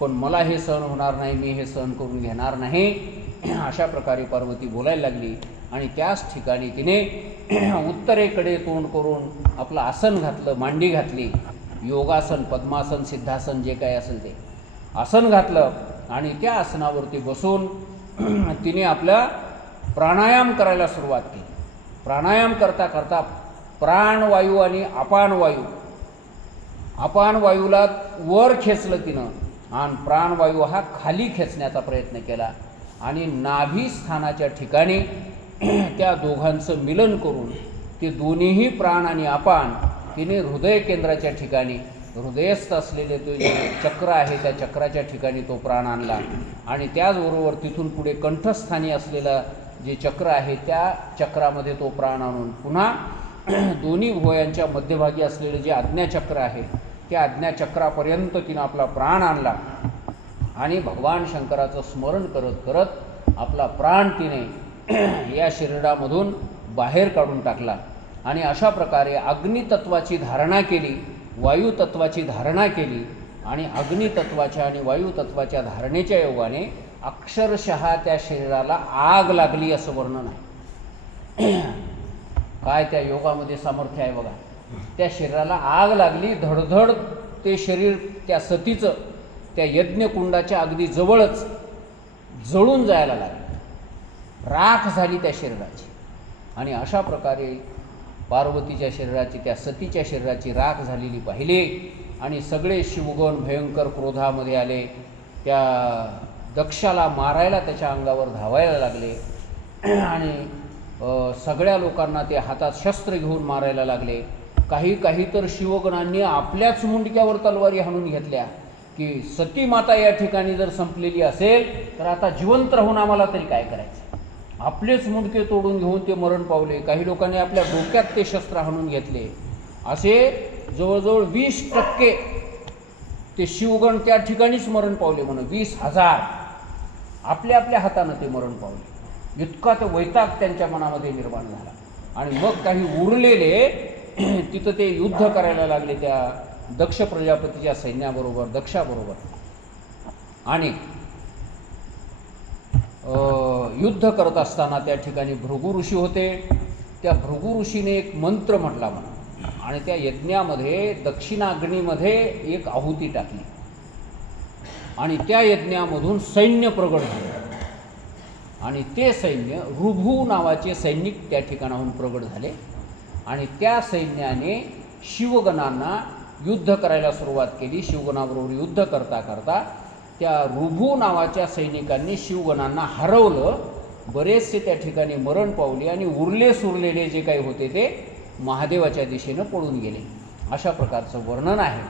पण मला हे सहन होणार नाही, मी हे सहन करून घेणार नाही. अशा प्रकारे पार्वती बोलायला लागली आणि त्याच ठिकाणी तिने उत्तरेकडे तोंड करून आपलं आसन घातलं, मांडी घातली, योगासन, पद्मासन, सिद्धासन जे काय असेल ते आसन घातलं आणि त्या आसनावरती बसून तिने आपला प्राणायाम करायला सुरुवात केली. प्राणायाम करता करता प्राणवायू आणि अपान वायूला वर खेचलं तिनं आणि प्राणवायू हा खाली खेचण्याचा प्रयत्न केला आणि नाभी स्थानाच्या ठिकाणी त्या दोघांचं मिलन करून ते दोन्हीही प्राण आणि अपान तिने हृदय केंद्राच्या ठिकाणी, हृदयस्थ असलेले तो जे चक्र आहे त्या चक्राच्या ठिकाणी तो प्राण आणला आणि त्याचबरोबर तिथून पुढे कंठस्थानी असलेला जे चक्र आहे त्या चक्रामध्ये तो प्राण आणून पुन्हा दोन्ही भुवयांच्या मध्यभागी असलेले जे आज्ञाचक्र आहे त्या आज्ञाचक्रापर्यंत तिनं आपला प्राण आणला आणि भगवान शंकराचं स्मरण करत करत आपला प्राण तिने या शरीरामधून बाहेर काढून टाकला आणि अशा प्रकारे अग्नितत्वाची धारणा केली, वायुतत्वाची धारणा केली आणि अग्नितत्वाच्या आणि वायुतत्वाच्या धारणेच्या योगाने अक्षरशः त्या शरीराला आग लागली असं वर्णन आहे. काय त्या योगामध्ये सामर्थ्य आहे बघा. त्या शरीराला आग लागली, धडधड ते शरीर त्या सतीचं त्या यज्ञकुंडाच्या अगदी जवळच जळून जायला लागलं, राख झाली त्या शरीराची. आणि अशा प्रकारे पार्वतीच्या शरीराची, त्या सतीच्या शरीराची राख झालेली पाहिली आणि सगळे शिवगण भयंकर क्रोधामध्ये आले. त्या दक्षाला मारायला त्याच्या अंगावर धावायला लागले आणि सगळ्या लोकांना ते हातात शस्त्र घेऊन मारायला लागले. काही तर शिवगणांनी आपल्याच मुंडक्यावर तलवारी हाणून घेतल्या की सती माता या ठिकाणी जर संपलेली असेल तर आता जिवंत राहून आम्हाला तरी काय करायचं. आपलेच मुंडके तोडून घेऊन ते मरण पावले. काही लोकांनी आपल्या डोक्यात ते शस्त्र हाणून घेतले. असे जवळजवळ 20% ते शिवगण त्या ठिकाणीच मरण पावले. म्हणून 20,000 आपल्या हातानं ते मरण पावले. इतका तो वैताग त्यांच्या मनामध्ये निर्माण झाला. आणि मग काही उरलेले तिथं ते युद्ध करायला लागले त्या दक्ष प्रजापतीच्या सैन्याबरोबर, दक्षाबरोबर. आणि युद्ध करत असताना त्या ठिकाणी भृगु ऋषी होते. त्या भृगु ऋषीने एक मंत्र म्हटला म्हणा आणि त्या यज्ञामध्ये दक्षिणाग्नीमध्ये एक आहुती टाकली आणि त्या यज्ञामधून सैन्य प्रगट झाले आणि ते सैन्य ऋभू नावाचे सैनिक त्या ठिकाणाहून प्रगट झाले आणि त्या सैन्याने शिवगणांना युद्ध करायला सुरुवात केली. शिवगणाबरोबर युद्ध करता करता त्या ऋभू नावाच्या सैनिकांनी शिवगणांना हरवलं. बरेचसे त्या ठिकाणी मरण पावले आणि उरले सुरलेले जे काही होते ते महादेवाच्या दिशेनं पळून गेले. अशा प्रकारचं वर्णन आहे.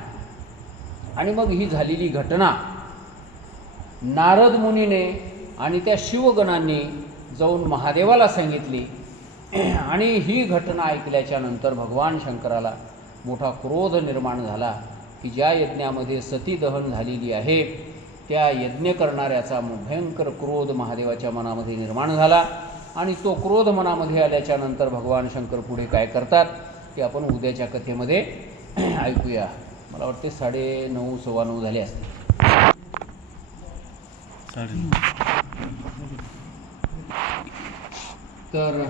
आणि मग ही झालेली घटना नारद मुनीने आणि त्या शिवगणांनी जाऊन महादेवाला सांगितली आणि ही घटना ऐकल्याच्या नंतर भगवान शंकराला मोठा क्रोध निर्माण झाला की ज्या यज्ञामध्ये सती दहन झालेली आहे त्या यज्ञ करणाऱ्याचा भयंकर क्रोध महादेवाच्या मनामध्ये निर्माण झाला. आणि तो क्रोध मनामध्ये आल्याच्या नंतर भगवान शंकर पुढे काय करतात ते आपण उद्याच्या कथेमध्ये ऐकूया. मला वाटते 9:30 9:15 झाले असते. तर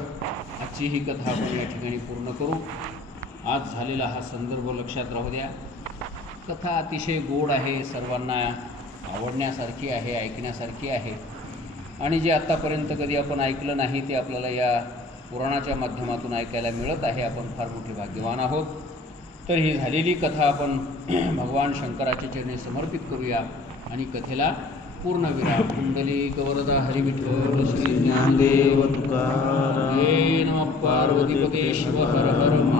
आजची ही कथा आपण या ठिकाणी पूर्ण करू. आज झालेला हा संदर्भ लक्षात राहू द्या. कथा अतिशय गोड आहे, सर्वांना आवडण्यासारखी आहे, ऐकण्यासारखी आहे. आणि जे आत्तापर्यंत कधी आपण ऐकलं नाही ते आपल्याला या पुराणाच्या माध्यमातून ऐकायला मिळत आहे. आपण फार मोठे भाग्यवान आहोत. तर ही झालेली कथा आपण भगवान शंकराच्या चरणी समर्पित करूया आणि कथेला पूर्णविराम. कुंडलिक वरदा हरिविठ्ठल श्री ज्ञानदेव तुकाराम. हे नमः पार्वतीपते शिव हर हर